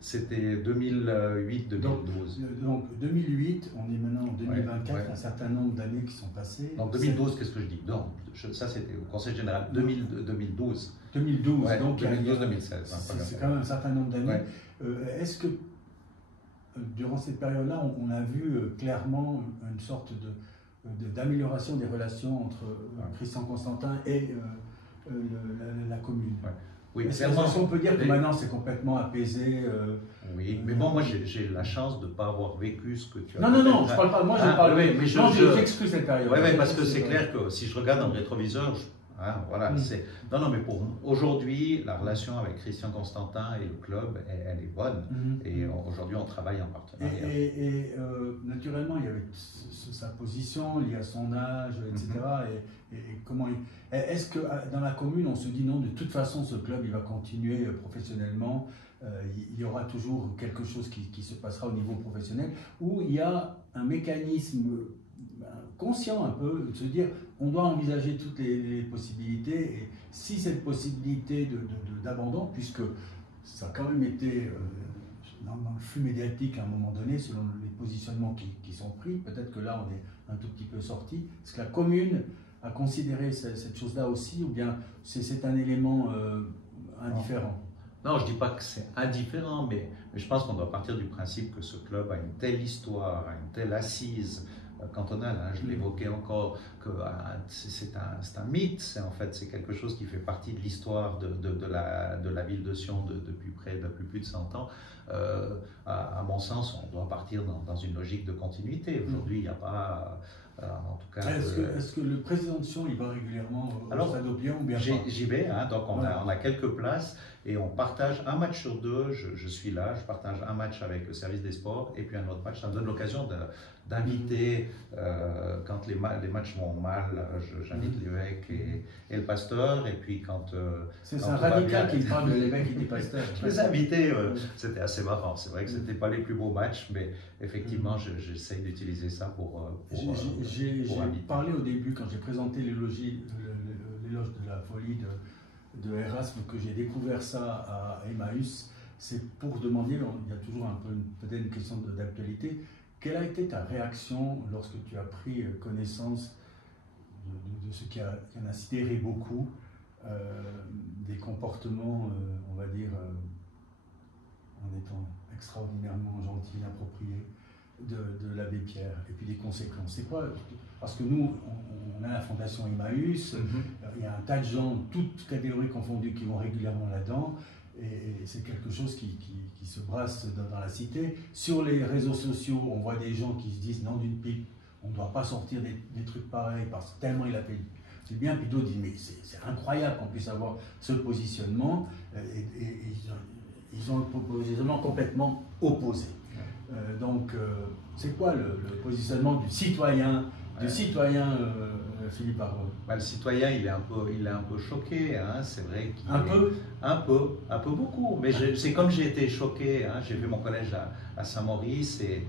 C'était 2008-2012. Donc 2008, on est maintenant en 2024, un certain nombre d'années qui sont passées. Donc 2012, qu'est-ce que je dis? Non, ça c'était au Conseil général 2012. 2012, donc 2012-2016. C'est quand même un certain nombre d'années. Est-ce que durant cette période-là, on a vu clairement une sorte d'amélioration des relations entre Christian Constantin et la commune? Oui, on peut dire que maintenant c'est complètement apaisé. Oui, mais bon, moi j'ai la chance de ne pas avoir vécu ce que tu as. Non, je parle pas. Moi, je parle. Mais j'exclus cette période. Oui, parce que c'est clair que si je regarde dans le rétroviseur, non, mais pour aujourd'hui, la relation avec Christian Constantin et le club, elle est bonne. Et aujourd'hui, on travaille en partenariat. Et naturellement, il y avait sa position liée à son âge, etc. Et comment est-ce que dans la commune, on se dit non, de toute façon, ce club, il va continuer professionnellement, il y aura toujours quelque chose qui se passera au niveau professionnel, ou il y a un mécanisme conscient un peu de se dire on doit envisager toutes les possibilités, et si cette possibilité d'abandon, puisque ça a quand même été dans le flux médiatique à un moment donné, selon les positionnements qui sont pris, peut-être que là on est un tout petit peu sorti. Est-ce que la commune a considéré cette chose-là aussi, ou bien c'est un élément indifférent? Non, je ne dis pas que c'est indifférent, mais je pense qu'on doit partir du principe que ce club a une telle histoire, une telle assise cantonale. Je l'évoquais encore, que c'est un mythe, c'est quelque chose qui fait partie de l'histoire de la ville de Sion depuis plus de 100 ans. À mon sens, on doit partir dans une logique de continuité. Aujourd'hui, il n'y a pas En tout cas, est-ce que le président de Sion, il va régulièrement au Stade Oppian ou bien pas? J'y vais, hein, donc on a quelques places et on partage un match sur deux. Je suis là, je partage un match avec le service des sports et puis un autre match. Ça me donne l'occasion d'inviter, quand les matchs vont mal, j'invite l'évêque et le pasteur. Et puis quand. C'est un radical qui parle de l'évêque et du pasteur. Je les ai invités, c'était assez marrant. C'est vrai que ce n'était pas les plus beaux matchs, mais effectivement, j'essaye d'utiliser ça pour J'ai parlé au début, quand j'ai présenté l'éloge de la folie de Erasme, que j'ai découvert ça à Emmaüs. C'est pour demander, il y a toujours peut-être une question d'actualité, quelle a été ta réaction lorsque tu as pris connaissance de ce qui en a sidéré beaucoup, des comportements, on va dire, en étant extraordinairement gentil, approprié, de l'abbé Pierre, et puis des conséquences. C'est quoi? Parce que nous, on a la fondation Emmaüs, il y a un tas de gens, toutes catégories confondues, qui vont régulièrement là-dedans, et c'est quelque chose qui se brasse dans la cité. Sur les réseaux sociaux, on voit des gens qui se disent non d'une pipe, on ne doit pas sortir des trucs pareils, parce que tellement il a fait du bien, puis d'autres disent mais c'est incroyable qu'on puisse avoir ce positionnement, et ils ont un positionnement complètement opposé. Donc, c'est quoi le positionnement du citoyen, Philippe Varron? Le citoyen, il est un peu choqué, hein, c'est vrai qu'il un peu beaucoup. Mais c'est comme j'ai été choqué, hein, j'ai fait mon collège à Saint-Maurice et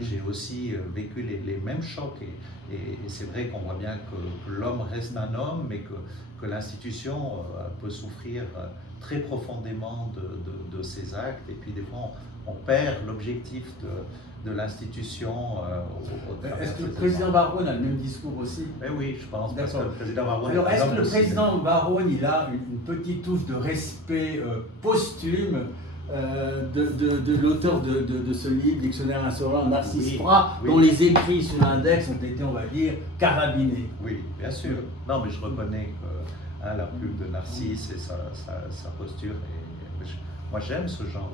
j'ai aussi vécu les mêmes chocs. Et c'est vrai qu'on voit bien que l'homme reste un homme, mais que l'institution peut souffrir très profondément de ses actes. Et puis des fois, on perd l'objectif de l'institution. Est-ce que le président Varron a le même discours aussi? Oui, je pense. Parce que le président Varron. Alors, est-ce que le président Varron, il a une petite touche de respect posthume de l'auteur de ce livre, Dictionnaire insolent, Narcisse Prat, dont les écrits sur l'index ont été, on va dire, carabinés? Oui, bien sûr. Non, mais je reconnais que la plume de Narcisse et sa posture. Moi, j'aime ce genre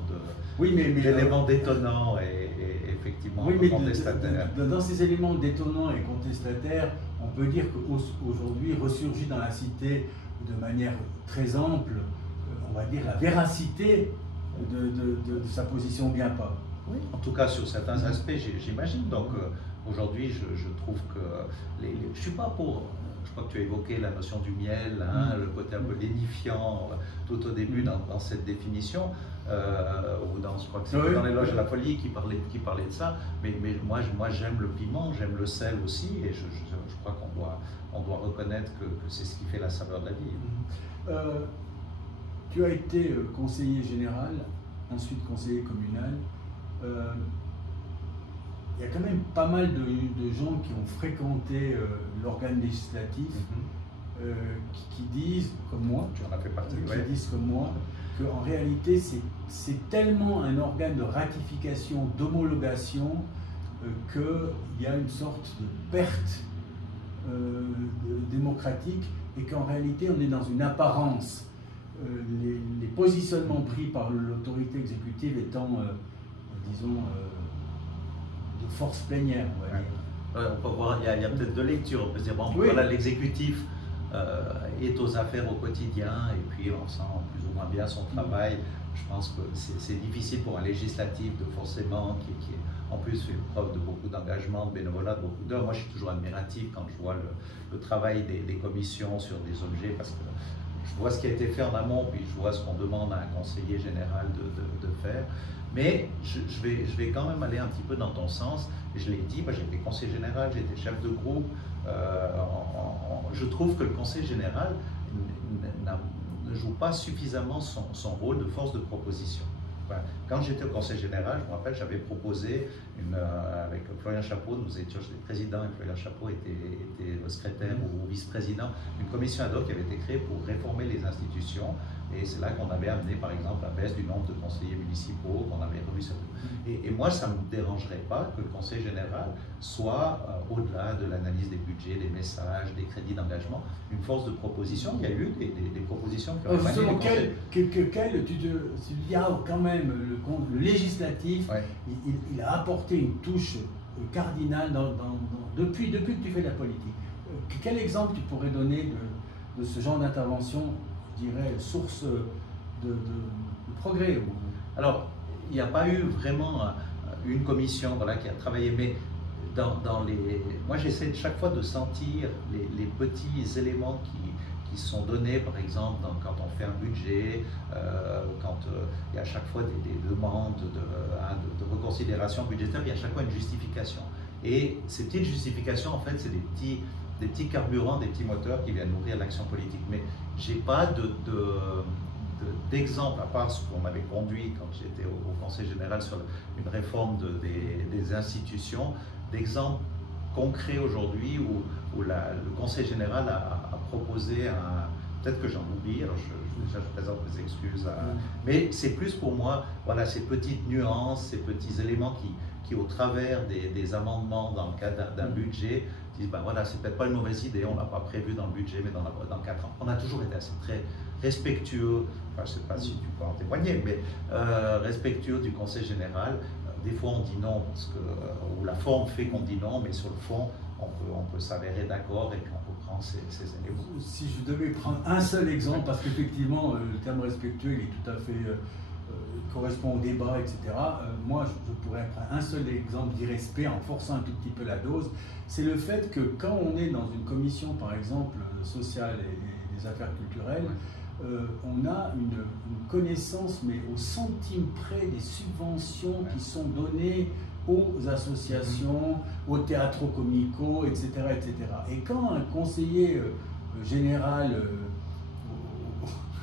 d'éléments détonnants et effectivement contestataires. Dans ces éléments détonnants et contestataires, on peut dire qu'aujourd'hui ressurgit dans la cité de manière très ample, on va dire, la véracité de sa position, bien pas. Oui, en tout cas sur certains aspects, j'imagine. Donc aujourd'hui, je trouve que je ne suis pas pour. Je crois que tu as évoqué la notion du miel, hein, le côté un peu lénifiant tout au début dans cette définition, ou je crois que c'était dans l'éloge de la folie qui parlait de ça. Mais moi j'aime le piment, j'aime le sel aussi, et je crois qu'on doit reconnaître que c'est ce qui fait la saveur de la vie. Tu as été conseiller général, ensuite conseiller communal. Il y a quand même pas mal de gens qui ont fréquenté l'organe législatif, qui disent, comme moi, tu en as fait partie, disent comme moi, qu'en réalité c'est tellement un organe de ratification, d'homologation, qu'il y a une sorte de perte démocratique, et qu'en réalité on est dans une apparence. Les positionnements pris par l'autorité exécutive étant, disons, de force plénière, on va dire. On peut voir, il y a peut-être deux lectures. On peut se dire, bon, voilà, l'exécutif est aux affaires au quotidien et puis on sent plus ou moins bien son travail. Je pense que c'est difficile pour un législatif de forcément, qui en plus fait preuve de beaucoup d'engagement, de bénévolat, de beaucoup d'heures. Moi, je suis toujours admiratif quand je vois le travail des commissions sur des objets, parce que je vois ce qui a été fait en amont, puis je vois ce qu'on demande à un conseiller général de faire. Mais je vais quand même aller un petit peu dans ton sens. Je l'ai dit, j'ai été conseiller général, j'ai été chef de groupe. Je trouve que le conseiller général ne joue pas suffisamment son rôle de force de proposition. Quand j'étais au conseil général, je me rappelle, j'avais proposé, avec Florian Chapeau, nous étions présidents et Florian Chapeau était secrétaire ou vice-président, une commission ad hoc qui avait été créée pour réformer les institutions. Et c'est là qu'on avait amené, par exemple, la baisse du nombre de conseillers municipaux, qu'on avait revu ça. Et moi, ça ne me dérangerait pas que le conseil général soit, au-delà de l'analyse des budgets, des messages, des crédits d'engagement, une force de proposition. Il y a eu des propositions qui ont émané du conseil. Il y a quand même le législatif, il a apporté une touche cardinale depuis que tu fais de la politique, quel exemple tu pourrais donner de ce genre d'intervention, je dirais, source de progrès? Alors, il n'y a pas eu vraiment une commission voilà, qui a travaillé, mais moi j'essaie chaque fois de sentir les petits éléments qui sont donnés, par exemple quand on fait un budget, quand il y a à chaque fois des demandes de reconsidération budgétaire, il y a à chaque fois une justification. Et ces petites justifications, en fait, c'est des petits carburants, des petits moteurs qui viennent nourrir l'action politique. Mais j'ai pas d'exemple, à part ce qu'on avait conduit quand j'étais au Conseil général sur une réforme des institutions, d'exemples concrets aujourd'hui où le Conseil général a proposé peut-être que j'en oublie, alors je présente mes excuses, mais c'est plus pour moi, voilà, ces petites nuances, ces petits éléments qui au travers des amendements dans le cadre d'un budget, disent, ben voilà, c'est peut-être pas une mauvaise idée, on ne l'a pas prévu dans le budget, mais dans 4 ans. On a toujours été assez très respectueux, enfin, je ne sais pas si tu peux en témoigner, mais respectueux du Conseil général. Des fois on dit non, ou la forme fait qu'on dit non, mais sur le fond, on peut s'avérer d'accord et puis on peut prendre ces éléments. Si je devais prendre un seul exemple, parce qu'effectivement le terme respectueux il est tout à fait correspond au débat, etc. Moi je pourrais prendre un seul exemple d'irrespect en forçant un tout petit peu la dose, c'est le fait que quand on est dans une commission par exemple sociale et des affaires culturelles, on a une connaissance, mais au centime près, des subventions qui sont données aux associations, aux théâtres comicaux, etc., etc. Et quand un conseiller général,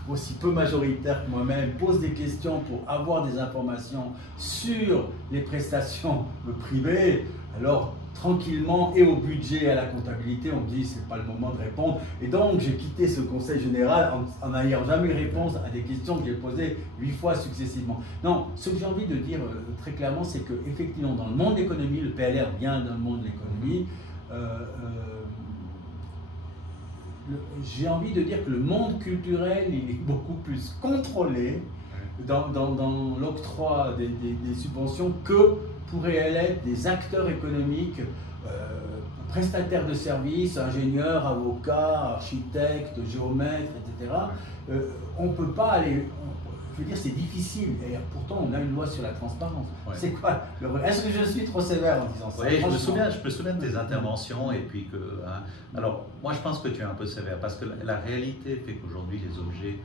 aussi peu majoritaire que moi-même, pose des questions pour avoir des informations sur les prestations privées, alors tranquillement, et au budget et à la comptabilité, on me dit c'est pas le moment de répondre. Et donc j'ai quitté ce conseil général en n'ayant jamais réponse à des questions que j'ai posées 8 fois successivement. Non, ce que j'ai envie de dire très clairement, c'est que effectivement dans le monde de l'économie, le PLR vient dans le monde de l'économie, j'ai envie de dire que le monde culturel il est beaucoup plus contrôlé dans l'octroi des subventions que pourraient l'être des acteurs économiques, prestataires de services, ingénieurs, avocats, architectes, géomètres, etc. On ne peut pas aller... Je veux dire, c'est difficile, et pourtant on a une loi sur la transparence. Ouais. C'est quoi Est-ce que je suis trop sévère en disant ça? Oui, je me souviens de tes interventions, et puis que... alors, moi je pense que tu es un peu sévère, parce que la réalité fait qu'aujourd'hui les objets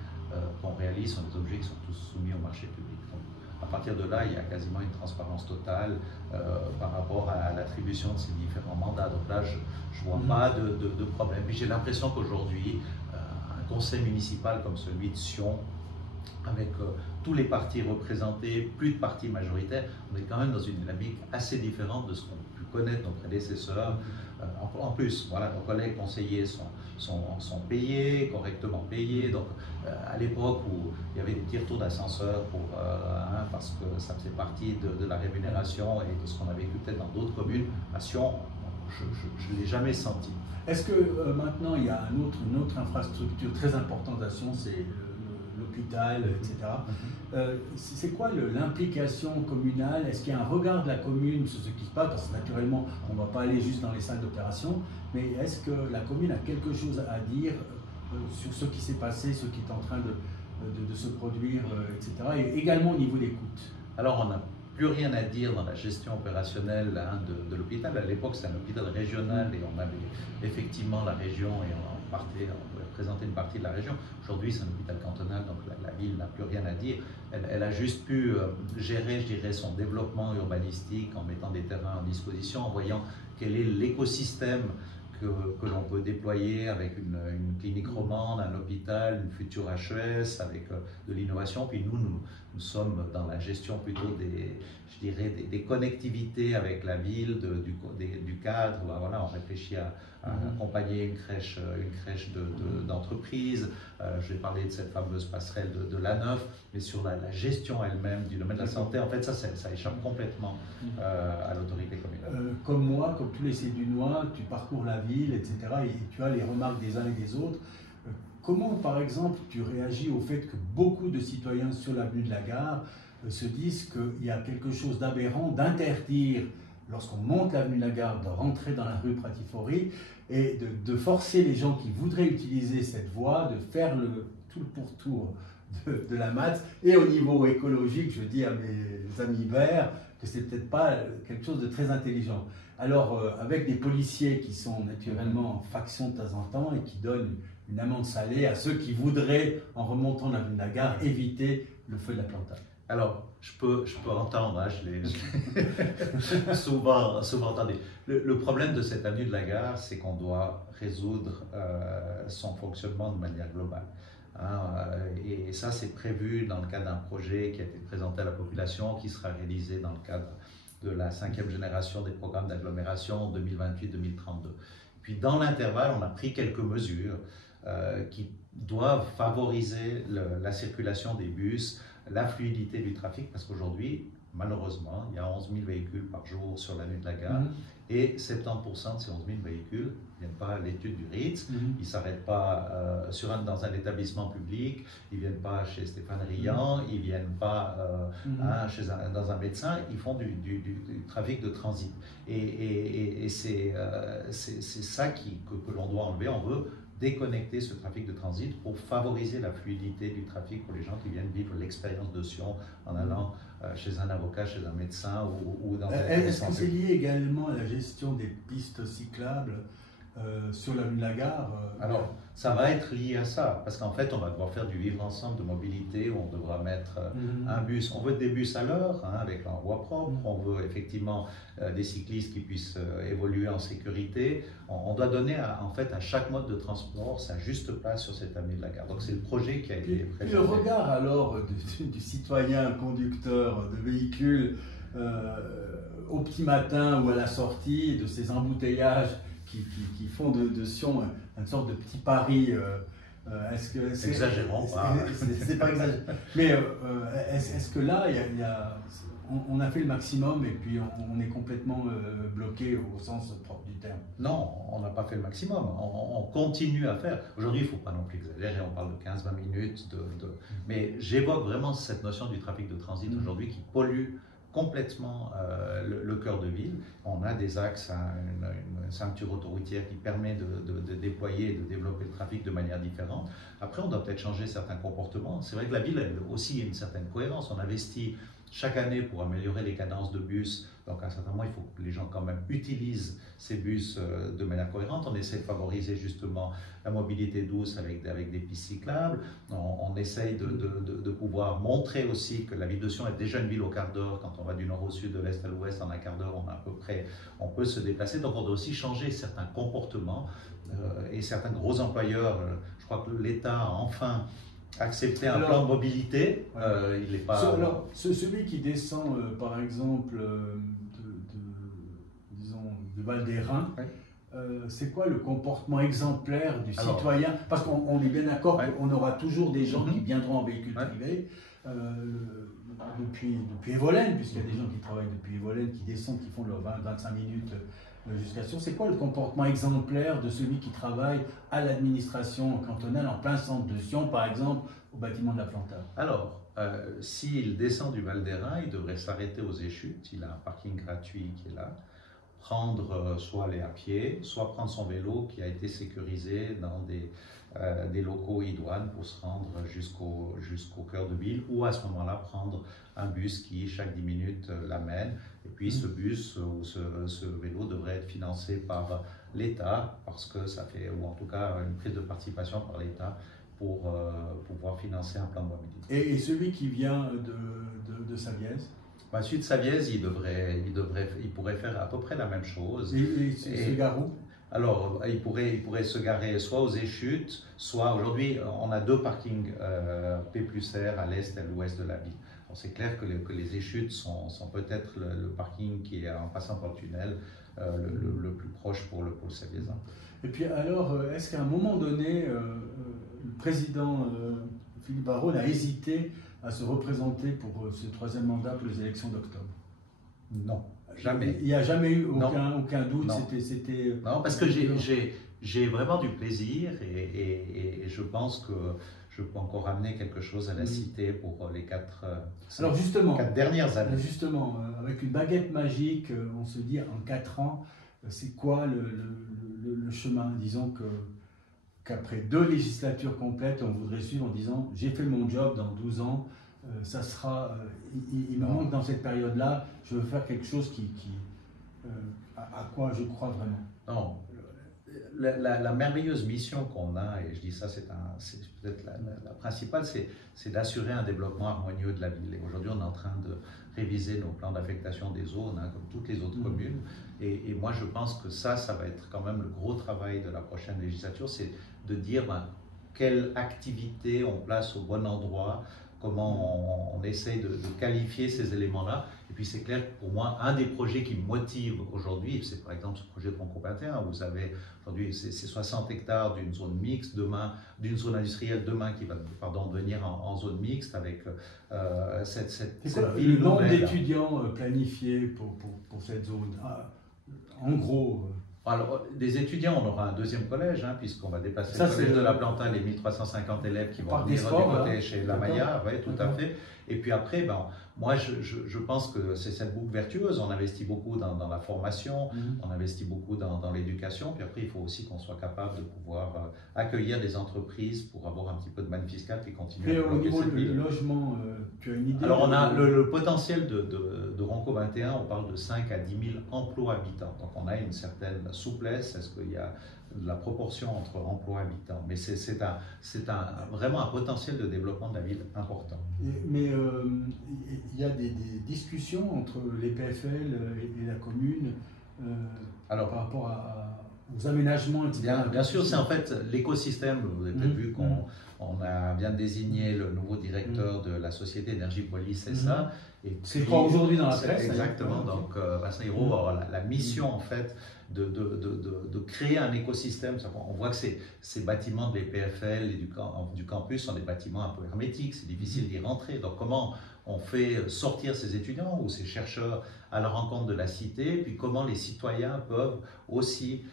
qu'on réalise sont des objets qui sont tous soumis au marché public. Donc, à partir de là, il y a quasiment une transparence totale par rapport à l'attribution de ces différents mandats. Donc là, je ne vois pas de problème. Puis j'ai l'impression qu'aujourd'hui, un conseil municipal comme celui de Sion, avec tous les partis représentés, plus de partis majoritaires, on est quand même dans une dynamique assez différente de ce qu'ont pu connaître nos prédécesseurs. En plus, voilà, nos collègues conseillers sont payés, correctement payés. Donc, à l'époque où il y avait des petits retours d'ascenseur parce que ça faisait partie de la rémunération et de ce qu'on a vécu peut-être dans d'autres communes, à Sion, je ne l'ai jamais senti. Est-ce que maintenant il y a une autre infrastructure très importante à Sion, c'est l'hôpital, etc. C'est quoi l'implication communale? Est-ce qu'il y a un regard de la commune sur ce qui se passe? Parce que naturellement, on ne va pas aller juste dans les salles d'opération, mais est-ce que la commune a quelque chose à dire sur ce qui s'est passé, ce qui est en train de se produire, etc. Et également au niveau des coûts? Alors, on n'a plus rien à dire dans la gestion opérationnelle de l'hôpital. À l'époque, c'était un hôpital régional et on avait effectivement la région et on pouvait présenter une partie de la région. Aujourd'hui, c'est un hôpital cantonal, donc la ville n'a plus rien à dire. Elle a juste pu gérer, je dirais, son développement urbanistique en mettant des terrains en disposition, en voyant quel est l'écosystème que l'on peut déployer avec une clinique romande, un hôpital, une future HES, avec de l'innovation. Puis nous sommes dans la gestion plutôt des connectivités avec la ville, du cadre. Voilà, on réfléchit à accompagner une crèche d'entreprise. Je vais parler de cette fameuse passerelle de l'A9, mais sur la gestion elle-même du domaine de la santé, en fait, ça échappe complètement à l'autorité communale. Comme moi, comme tous les Sédunois, tu parcours la ville, etc., et tu as les remarques des uns et des autres. Comment, par exemple, tu réagis au fait que beaucoup de citoyens sur l'avenue de la Gare se disent qu'il y a quelque chose d'aberrant d'interdire lorsqu'on monte l'avenue Lagarde, de rentrer dans la rue Pratifori et de forcer les gens qui voudraient utiliser cette voie de faire tout le pourtour de la Matz. Et au niveau écologique, je dis à mes amis verts que c'est peut-être pas quelque chose de très intelligent. Alors, avec des policiers qui sont naturellement en faction de temps en temps et qui donnent une amende salée à ceux qui voudraient, en remontant l'avenue Lagarde, éviter le feu de la Planta. Alors, je peux entendre, hein, je l'ai souvent entendu. Le problème de cette avenue de la Gare, c'est qu'on doit résoudre son fonctionnement de manière globale. Hein, et ça, c'est prévu dans le cadre d'un projet qui a été présenté à la population, qui sera réalisé dans le cadre de la 5e génération des programmes d'agglomération 2028-2032. Puis dans l'intervalle, on a pris quelques mesures qui doivent favoriser la circulation des bus, la fluidité du trafic, parce qu'aujourd'hui, malheureusement, il y a 11 000 véhicules par jour sur l'avenue de la Gare, et 70% de ces 11 000 véhicules ne viennent pas à l'étude du RITS, ils ne s'arrêtent pas dans un établissement public, ils ne viennent pas chez Stéphane Riant, ils ne viennent pas dans un médecin, ils font du trafic de transit. Et c'est ça que l'on doit enlever. On veut déconnecter ce trafic de transit pour favoriser la fluidité du trafic pour les gens qui viennent vivre l'expérience de Sion en allant chez un avocat, chez un médecin ou dans un Est-ce que c'est lié également à la gestion des pistes cyclables sur l'avenue de la Gare Alors, ça va être lié à ça, parce qu'en fait, on va devoir faire du vivre ensemble de mobilité où on devra mettre un bus. On veut des bus à l'heure, hein, avec leur voie propre. On veut effectivement des cyclistes qui puissent évoluer en sécurité. On doit donner en fait à chaque mode de transport sa juste place sur cette avenue de la Gare. Donc, c'est le projet qui a été présenté. Et le regard alors du citoyen conducteur de véhicules au petit matin ou à la sortie, de ces embouteillages qui font de Sion une sorte de petit Paris. Est-ce que c'est exagérant? C'est pas exagérant. Mais est-ce que là, on a fait le maximum et puis on est complètement bloqué au sens propre du terme? Non, on n'a pas fait le maximum. On continue à faire. Aujourd'hui, il ne faut pas non plus exagérer. On parle de 15-20 minutes. Mais j'évoque vraiment cette notion du trafic de transit aujourd'hui qui pollue complètement le cœur de ville. On a des axes, une ceinture autoroutière qui permet de déployer et de développer le trafic de manière différente. Après, on doit peut-être changer certains comportements. C'est vrai que la ville, elle aussi, a une certaine cohérence. On investit chaque année pour améliorer les cadences de bus. Donc à un certain moment, il faut que les gens quand même utilisent ces bus de manière cohérente. On essaie de favoriser justement la mobilité douce avec des pistes cyclables. On essaye de pouvoir montrer aussi que la ville de Sion est déjà une ville au quart d'heure. Quand on va du nord au sud, de l'est à l'ouest, en un quart d'heure, on peut se déplacer. Donc on doit aussi changer certains comportements et certains gros employeurs. Je crois que l'État a enfin accepter un plan de mobilité, il n'est pas... Alors, celui qui descend, par exemple, disons, de Val des Reins, c'est quoi le comportement exemplaire du citoyen? Parce qu'on est bien d'accord qu'on aura toujours des gens qui viendront en véhicule privé, depuis Evolène, puisqu'il y a des gens qui travaillent depuis Evolène, qui descendent, qui font leurs 20-25 minutes jusqu'à Sion. C'est quoi le comportement exemplaire de celui qui travaille à l'administration cantonale en plein centre de Sion, par exemple, au bâtiment de la Planta? Alors, s'il descend du Val des Reins, il devrait s'arrêter aux Échutes. Il a un parking gratuit qui est là. Prendre soit aller à pied, soit prendre son vélo qui a été sécurisé dans des locaux idoines pour se rendre jusqu'au cœur de ville, ou à ce moment-là prendre un bus qui chaque 10 minutes l'amène. Et puis ce bus ou ce vélo devrait être financé par l'État, parce que ça fait, ou en tout cas une prise de participation par l'État pour pouvoir financer un plan de mobilité. Et celui qui vient de Savièse? Celui de Savièse, il pourrait faire à peu près la même chose. Et ce garou? Alors, il pourrait se garer soit aux Échutes, soit aujourd'hui, on a 2 parkings P+R à l'est et à l'ouest de la ville. C'est clair que les Échutes sont peut-être le parking qui est, en passant par le tunnel, le plus proche pour le pôle saviézin. Et puis alors, est-ce qu'à un moment donné, le président Philippe Barrault a hésité à se représenter pour ce 3e mandat pour les élections d'octobre? Non, jamais. Il n'y a jamais eu aucun doute? Non, parce que j'ai vraiment du plaisir et je pense que je peux encore amener quelque chose à la cité pour les 4 dernières années. Justement, avec une baguette magique, on se dit en 4 ans, c'est quoi le chemin? Disons qu'après 2 législatures complètes, on voudrait suivre en disant j'ai fait mon job dans 12 ans, ça sera, il me manque dans cette période-là, je veux faire quelque chose à quoi je crois vraiment. Non. La merveilleuse mission qu'on a, et je dis ça, c'est peut-être la principale, c'est d'assurer un développement harmonieux de la ville. Et aujourd'hui, on est en train de réviser nos plans d'affectation des zones, hein, comme toutes les autres communes. Et moi, je pense que ça va être quand même le gros travail de la prochaine législature, c'est de dire quelle activité on place au bon endroit, comment on essaye de qualifier ces éléments-là. Et puis c'est clair que pour moi, un des projets qui me motive aujourd'hui, c'est par exemple ce projet de Ronco 21, où vous avez aujourd'hui ces 60 hectares d'une zone mixte, demain, d'une zone industrielle, demain qui va devenir en zone mixte avec cette ville. Le nombre d'étudiants planifiés pour cette zone, en gros. Alors, des étudiants, on aura un 2e collège, hein, puisqu'on va dépasser le collège de la Planta, les 1350 élèves qui vont venir du côté chez la Maya, oui, tout à fait. Et puis après, moi, je pense que c'est cette boucle vertueuse. On investit beaucoup dans la formation, on investit beaucoup dans l'éducation. Puis après, il faut aussi qu'on soit capable de pouvoir accueillir des entreprises pour avoir un petit peu de manne fiscale et continuer à développer cette ville. Et au niveau du logement, tu as une idée? Alors, on a le potentiel de Ronco 21, on parle de 5 à 10 000 emplois habitants. Donc, on a une certaine souplesse. Est-ce qu'il y a de la proportion entre emploi et habitants? Mais c'est vraiment un potentiel de développement de la ville important. Mais il y a des discussions entre les PFL et la commune par rapport aux aménagements, etc. Bien sûr, c'est en fait l'écosystème. Vous avez peut-être vu qu'on vient de désigner le nouveau directeur de la société Énergie Police, c'est ça. C'est je crois aujourd'hui dans la presse. Exactement. Donc Vincent Hirault va avoir la mission en fait de créer un écosystème. On voit que ces bâtiments de l'EPFL et du campus sont des bâtiments un peu hermétiques, c'est difficile d'y rentrer. Donc comment on fait sortir ces étudiants ou ces chercheurs à la rencontre de la cité, puis comment les citoyens peuvent aussi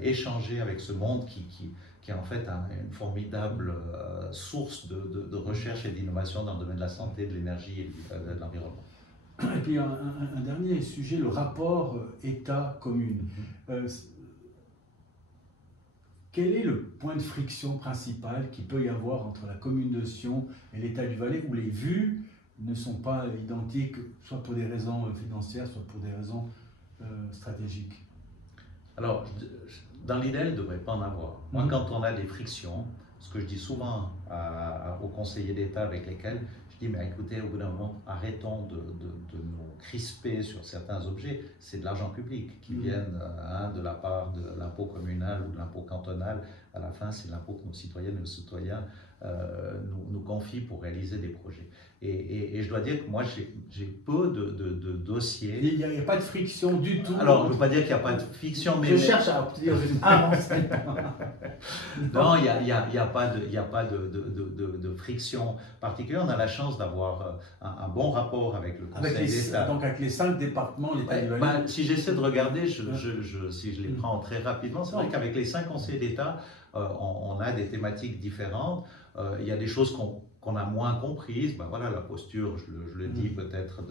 échanger avec ce monde qui est en fait une formidable source de recherche et d'innovation dans le domaine de la santé, de l'énergie et de l'environnement. Et puis un dernier sujet, le rapport État-commune. Quel est le point de friction principal qu'il peut y avoir entre la commune de Sion et l'État du Valais, où les vues ne sont pas identiques, soit pour des raisons financières, soit pour des raisons stratégiques? Alors, dans l'idéal, il ne devrait pas en avoir. Moi, quand on a des frictions, ce que je dis souvent aux conseillers d'État avec lesquels je dis, mais écoutez, au bout d'un moment, arrêtons de nous crisper sur certains objets. C'est de l'argent public qui viennent de la part de l'impôt communal ou de l'impôt cantonal. À la fin, c'est l'impôt que nos citoyennes et nos citoyens nous confient pour réaliser des projets. Et je dois dire que moi, j'ai peu de dossiers. Il n'y a pas de friction du tout. Alors, je ne veux pas dire qu'il n'y a pas de friction, mais... Je cherche à obtenir une avancée. Non, il n'y a pas de friction particulière. On a la chance d'avoir un bon rapport avec le Conseil d'État. Donc, avec les 5 départements, l'État du Valais. Si j'essaie de regarder, si je les prends très rapidement, c'est vrai qu'avec les 5 conseils d'État, on a des thématiques différentes. Il y a des choses qu'on a moins comprises. Ben voilà, la posture, je le dis peut-être,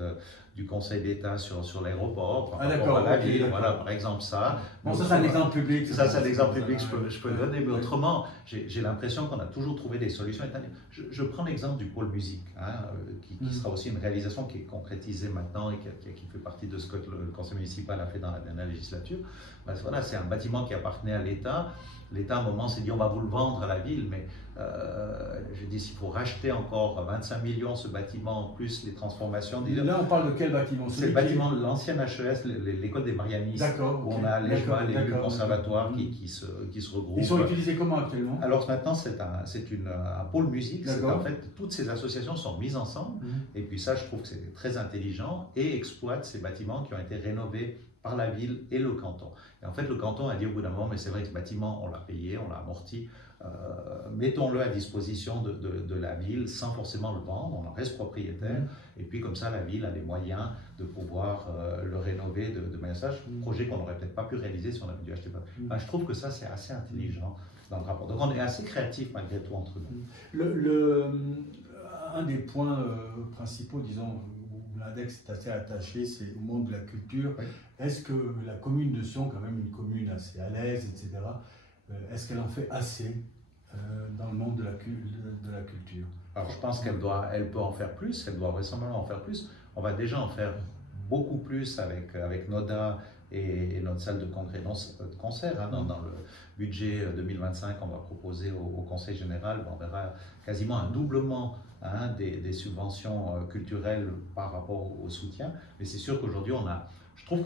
du Conseil d'État sur l'aéroport, par rapport à la ville, voilà, par exemple ça. Bon, ça c'est un exemple public. Ça c'est un exemple public, je peux le donner, mais autrement, j'ai l'impression qu'on a toujours trouvé des solutions. Je prends l'exemple du pôle musique, hein, qui sera aussi une réalisation qui est concrétisée maintenant et qui fait partie de ce que le conseil municipal a fait dans la dernière législature. Ben, voilà, c'est un bâtiment qui appartenait à l'État. L'État, à un moment, s'est dit on va vous le vendre à la ville, mais je dis s'il faut racheter encore 25 millions ce bâtiment, plus les transformations. Là, on parle de quel bâtiment? C'est le bâtiment de l'ancienne HES, l'école des Marianistes, où on a l'EJMA, les lieux conservatoires qui se regroupent. Ils sont utilisés comment actuellement? Alors maintenant, c'est un pôle musique. En fait, toutes ces associations sont mises ensemble, et puis ça, je trouve que c'est très intelligent, et exploitent ces bâtiments qui ont été rénovés par la ville et le canton. Et en fait, le canton a dit au bout d'un moment, mais c'est vrai que ce bâtiment, on l'a payé, on l'a amorti, mettons-le à disposition de la ville sans forcément le vendre, on en reste propriétaire, et puis comme ça, la ville a les moyens de pouvoir le rénover de manière sage, projet qu'on n'aurait peut-être pas pu réaliser si on avait dû acheter. Enfin, je trouve que ça, c'est assez intelligent dans le rapport. Donc on est assez créatifs malgré tout entre nous. Un des points principaux, disons, où l'index est assez attaché, c'est au monde de la culture. Oui. Est-ce que la commune de Sion, quand même une commune assez à l'aise, etc., est-ce qu'elle en fait assez dans le monde de la culture? Alors je pense qu'elle peut en faire plus, elle doit vraisemblablement en faire plus. On va déjà en faire beaucoup plus avec NODA et notre salle de concert. Hein, dans le budget 2025, on va proposer au Conseil général, on verra quasiment un doublement des subventions culturelles par rapport au soutien. Mais c'est sûr qu'aujourd'hui, je trouve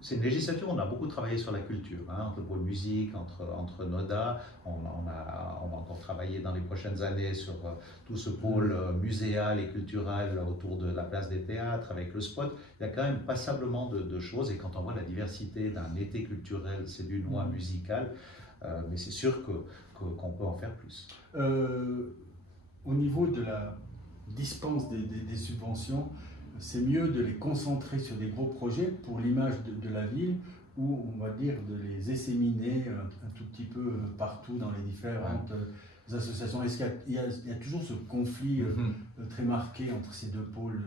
c'est une législature où on a beaucoup travaillé sur la culture, entre le pôle musique, entre NODA. On va encore travailler dans les prochaines années sur tout ce pôle muséal et culturel autour de la place des théâtres, avec le spot. Il y a quand même passablement de choses, et quand on voit la diversité d'un été culturel sédunois musical, mais c'est sûr qu'on peut en faire plus. Au niveau de la dispense des subventions, c'est mieux de les concentrer sur des gros projets pour l'image de la ville, ou on va dire de les disséminer un tout petit peu partout dans les différentes associations. Est-ce qu'il y a toujours ce conflit très marqué entre ces deux pôles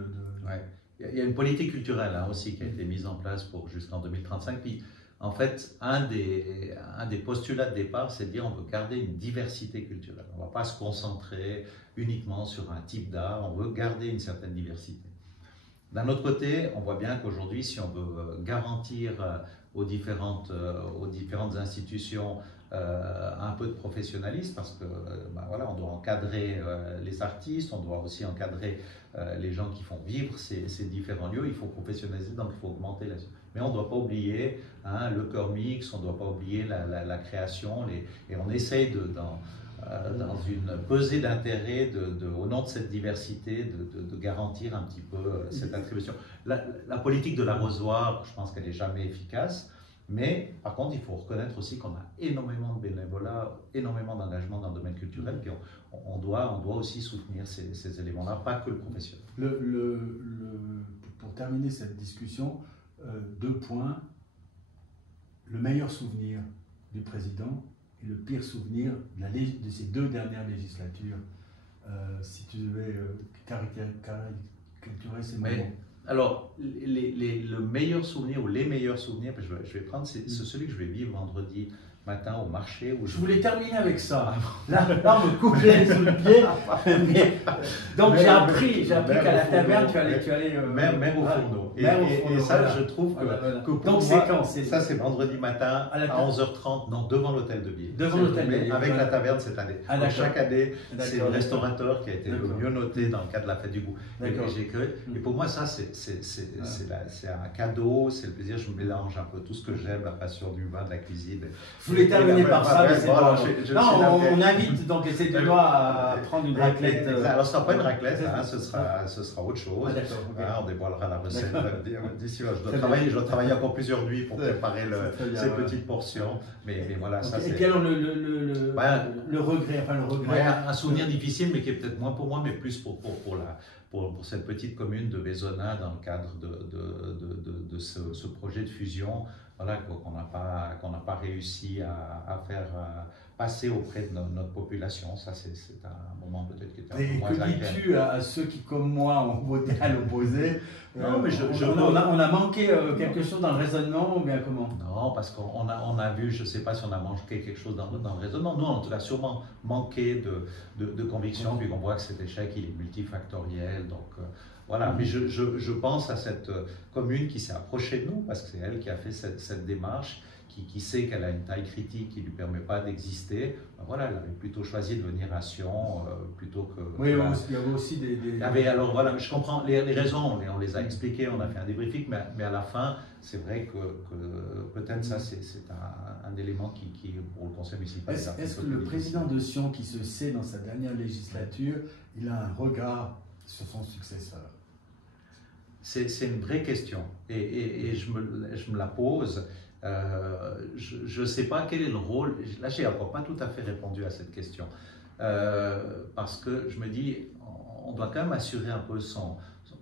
Il y a une politique culturelle aussi qui a été mise en place jusqu'en 2035. Puis, en fait, un des postulats de départ, c'est de dire on veut garder une diversité culturelle. On ne va pas se concentrer uniquement sur un type d'art, on veut garder une certaine diversité. D'un autre côté, on voit bien qu'aujourd'hui, si on veut garantir aux différentes institutions un peu de professionnalisme, parce que voilà, on doit encadrer les artistes, on doit aussi encadrer les gens qui font vivre ces différents lieux, il faut professionnaliser, donc il faut augmenter la... Mais on ne doit pas oublier le cœur mix, on ne doit pas oublier la création, et on essaye dans une pesée d'intérêt, au nom de cette diversité, de garantir un petit peu cette attribution. La politique de l'arrosoir, je pense qu'elle n'est jamais efficace, mais par contre, il faut reconnaître aussi qu'on a énormément de bénévolat, énormément d'engagement dans le domaine culturel, puis on doit aussi soutenir ces éléments-là, pas que le professionnel. Pour terminer cette discussion, 2 points. Le meilleur souvenir du président et le pire souvenir de ces 2 dernières législatures, si tu devais caricaturer ces moments. Alors, le meilleur souvenir ou les meilleurs souvenirs, je vais prendre, c'est celui que je vais vivre vendredi matin au marché. Je voulais terminer avec ça. Là on me coupe les sous le pied. Donc j'ai appris qu'à la taverne, tu allais même au fourneau. Et ça, je trouve que pour donc, moi, ça c'est vendredi matin à 11h30, non, devant l'hôtel de ville. Devant l'hôtel de ville. Avec la taverne cette année. Chaque année, c'est le restaurateur qui a été le mieux noté dans le cadre de la fête du goût. Et pour moi, ça, c'est un cadeau, c'est le plaisir. Je mélange un peu tout ce que j'aime, la passion du vin, de la cuisine. Je voulais terminer par ça, mais c'est pas... on invite donc les Sédunois à prendre une raclette. Alors, ce ne sera pas une raclette, ce sera autre chose. On dévoilera la recette d'ici. Je dois travailler encore plusieurs nuits pour préparer ces petites portions. Mais voilà, ça c'est... Et puis alors, le regret, un souvenir difficile, mais qui est peut-être moins pour moi, mais plus pour cette petite commune de Vaisonna dans le cadre de ce projet de fusion, voilà, qu'on n'a pas réussi à faire passer auprès de notre population. Ça, c'est un moment peut-être qui était un peu moins agréable. Et que dis-tu à ceux qui, comme moi, ont voté à l'opposé? Non, mais on a manqué quelque chose dans le raisonnement, ou bien comment? Non, parce qu'on a vu, je ne sais pas si on a manqué quelque chose dans le raisonnement. Nous, on a sûrement manqué de conviction, vu qu'on voit que cet échec, il est multifactoriel. Donc, voilà. Mais je pense à cette commune qui s'est approchée de nous, parce que c'est elle qui a fait cette démarche, qui sait qu'elle a une taille critique qui ne lui permet pas d'exister. Ben voilà, elle avait plutôt choisi de venir à Sion plutôt que... Oui, voilà. Il y avait aussi des... Alors voilà, je comprends les raisons, on les a expliquées, on a fait un débriefing, mais à la fin, c'est vrai que peut-être ça, c'est un élément qui, pour le conseil municipal... Est-ce que le président de Sion, qui se sait dans sa dernière législature, il a un regard sur son successeur? C'est une vraie question et je me la pose. Je ne sais pas quel est le rôle. Là, je n'ai encore pas tout à fait répondu à cette question. Parce que je me dis, on doit quand même assurer un peu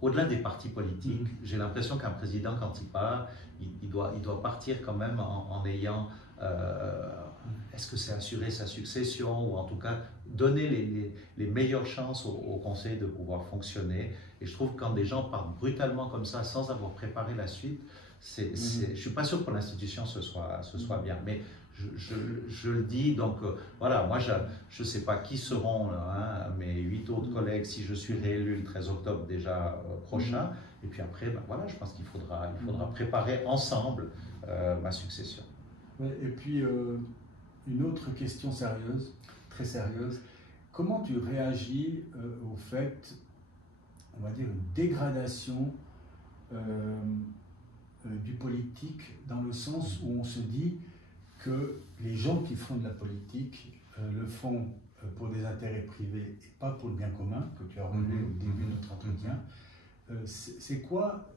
au-delà des partis politiques. J'ai l'impression qu'un président, quand il part, il doit partir quand même en ayant, est-ce que c'est assurer sa succession, ou en tout cas donner les meilleures chances au conseil de pouvoir fonctionner. Et je trouve que quand des gens partent brutalement comme ça, sans avoir préparé la suite, je ne suis pas sûr que pour l'institution ce soit bien. Mais je le dis, donc voilà, moi je ne sais pas qui seront mes 8 autres collègues si je suis réélu le 13 octobre déjà prochain. Et puis après, ben voilà, je pense qu'il faudra préparer ensemble ma succession. Ouais, et puis une autre question sérieuse, très sérieuse, comment tu réagis au fait, on va dire, une dégradation du politique, dans le sens où on se dit que les gens qui font de la politique le font pour des intérêts privés et pas pour le bien commun, que tu as relevé au début de notre entretien. C'est quoi,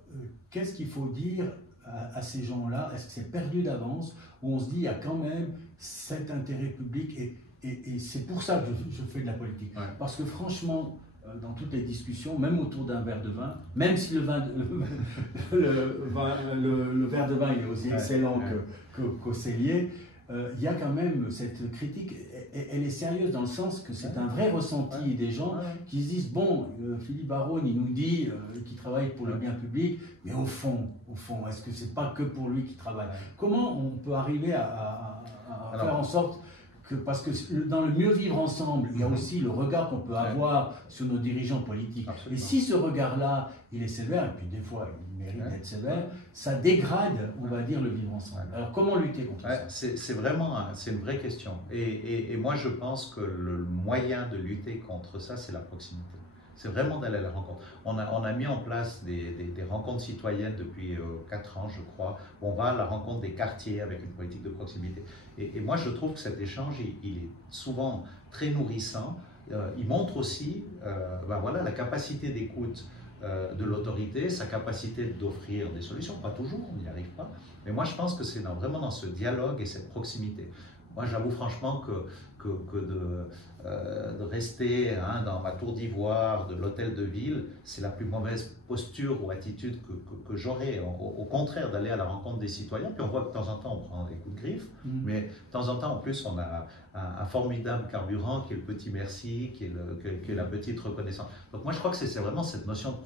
qu'est-ce qu'il faut dire à ces gens-là? Est-ce que c'est perdu d'avance, ou on se dit il y a quand même cet intérêt public et c'est pour ça que je fais de la politique? Ouais. Parce que franchement, dans toutes les discussions, même autour d'un verre de vin, même si le verre de vin est aussi excellent qu'au cellier, il y a quand même cette critique, elle est sérieuse dans le sens que c'est un vrai ressenti des gens qui se disent, bon, Philippe Baron, il nous dit qu'il travaille pour le bien public, mais au fond, est-ce que c'est pas que pour lui qu'il travaille? Comment on peut arriver à faire en sorte que, parce que dans le mieux vivre ensemble, il y a aussi le regard qu'on peut avoir sur nos dirigeants politiques. Absolument. Et si ce regard-là, il est sévère, et puis des fois il mérite d'être sévère, ça dégrade, on va dire, le vivre ensemble. Alors comment lutter contre ça? C'est vraiment une vraie question. Et moi je pense que le moyen de lutter contre ça, c'est la proximité. C'est vraiment d'aller à la rencontre. On a mis en place des rencontres citoyennes depuis 4 ans, je crois, où on va à la rencontre des quartiers avec une politique de proximité. Et moi, je trouve que cet échange, il est souvent très nourrissant. Il montre aussi voilà, la capacité d'écoute de l'autorité, sa capacité d'offrir des solutions. Pas toujours, on n'y arrive pas. Mais moi, je pense que c'est vraiment dans ce dialogue et cette proximité. Moi, j'avoue franchement que de rester dans ma tour d'ivoire de l'hôtel de ville, c'est la plus mauvaise posture ou attitude que j'aurais. Au contraire, d'aller à la rencontre des citoyens. Puis on voit que de temps en temps, on prend des coups de griffe, mais de temps en temps, en plus, on a un formidable carburant qui est le petit merci, qui est la petite reconnaissance. Donc moi, je crois que c'est vraiment cette notion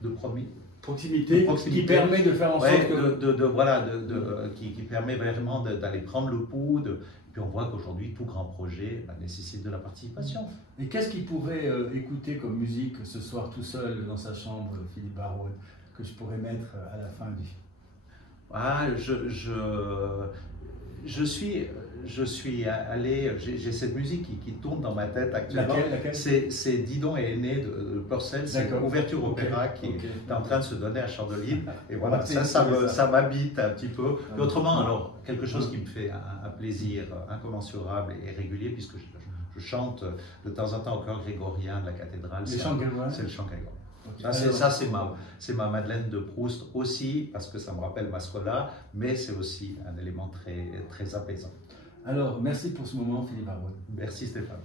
de proximité qui permet de faire en sorte que... qui permet vraiment d'aller prendre le pouls. Puis on voit qu'aujourd'hui, tout grand projet nécessite de la participation. Et qu'est-ce qu'il pourrait écouter comme musique ce soir tout seul dans sa chambre, Philippe Baron, que je pourrais mettre à la fin du... Je suis allé, j'ai cette musique qui tourne dans ma tête actuellement. Laquelle? C'est Didon et Aîné de Purcell, c'est l'ouverture opéra qui est en train de se donner à Chandeline. Et voilà, ça m'habite un petit peu. Et autrement, alors, quelque chose qui me fait un plaisir incommensurable et régulier, puisque je chante de temps en temps au chœur grégorien de la cathédrale. C'est le chant grégorien. C'est ma Madeleine de Proust aussi, parce que ça me rappelle ma Scola, mais c'est aussi un élément très, très apaisant. Alors, merci pour ce moment, Philippe Baron. Merci Stéphane.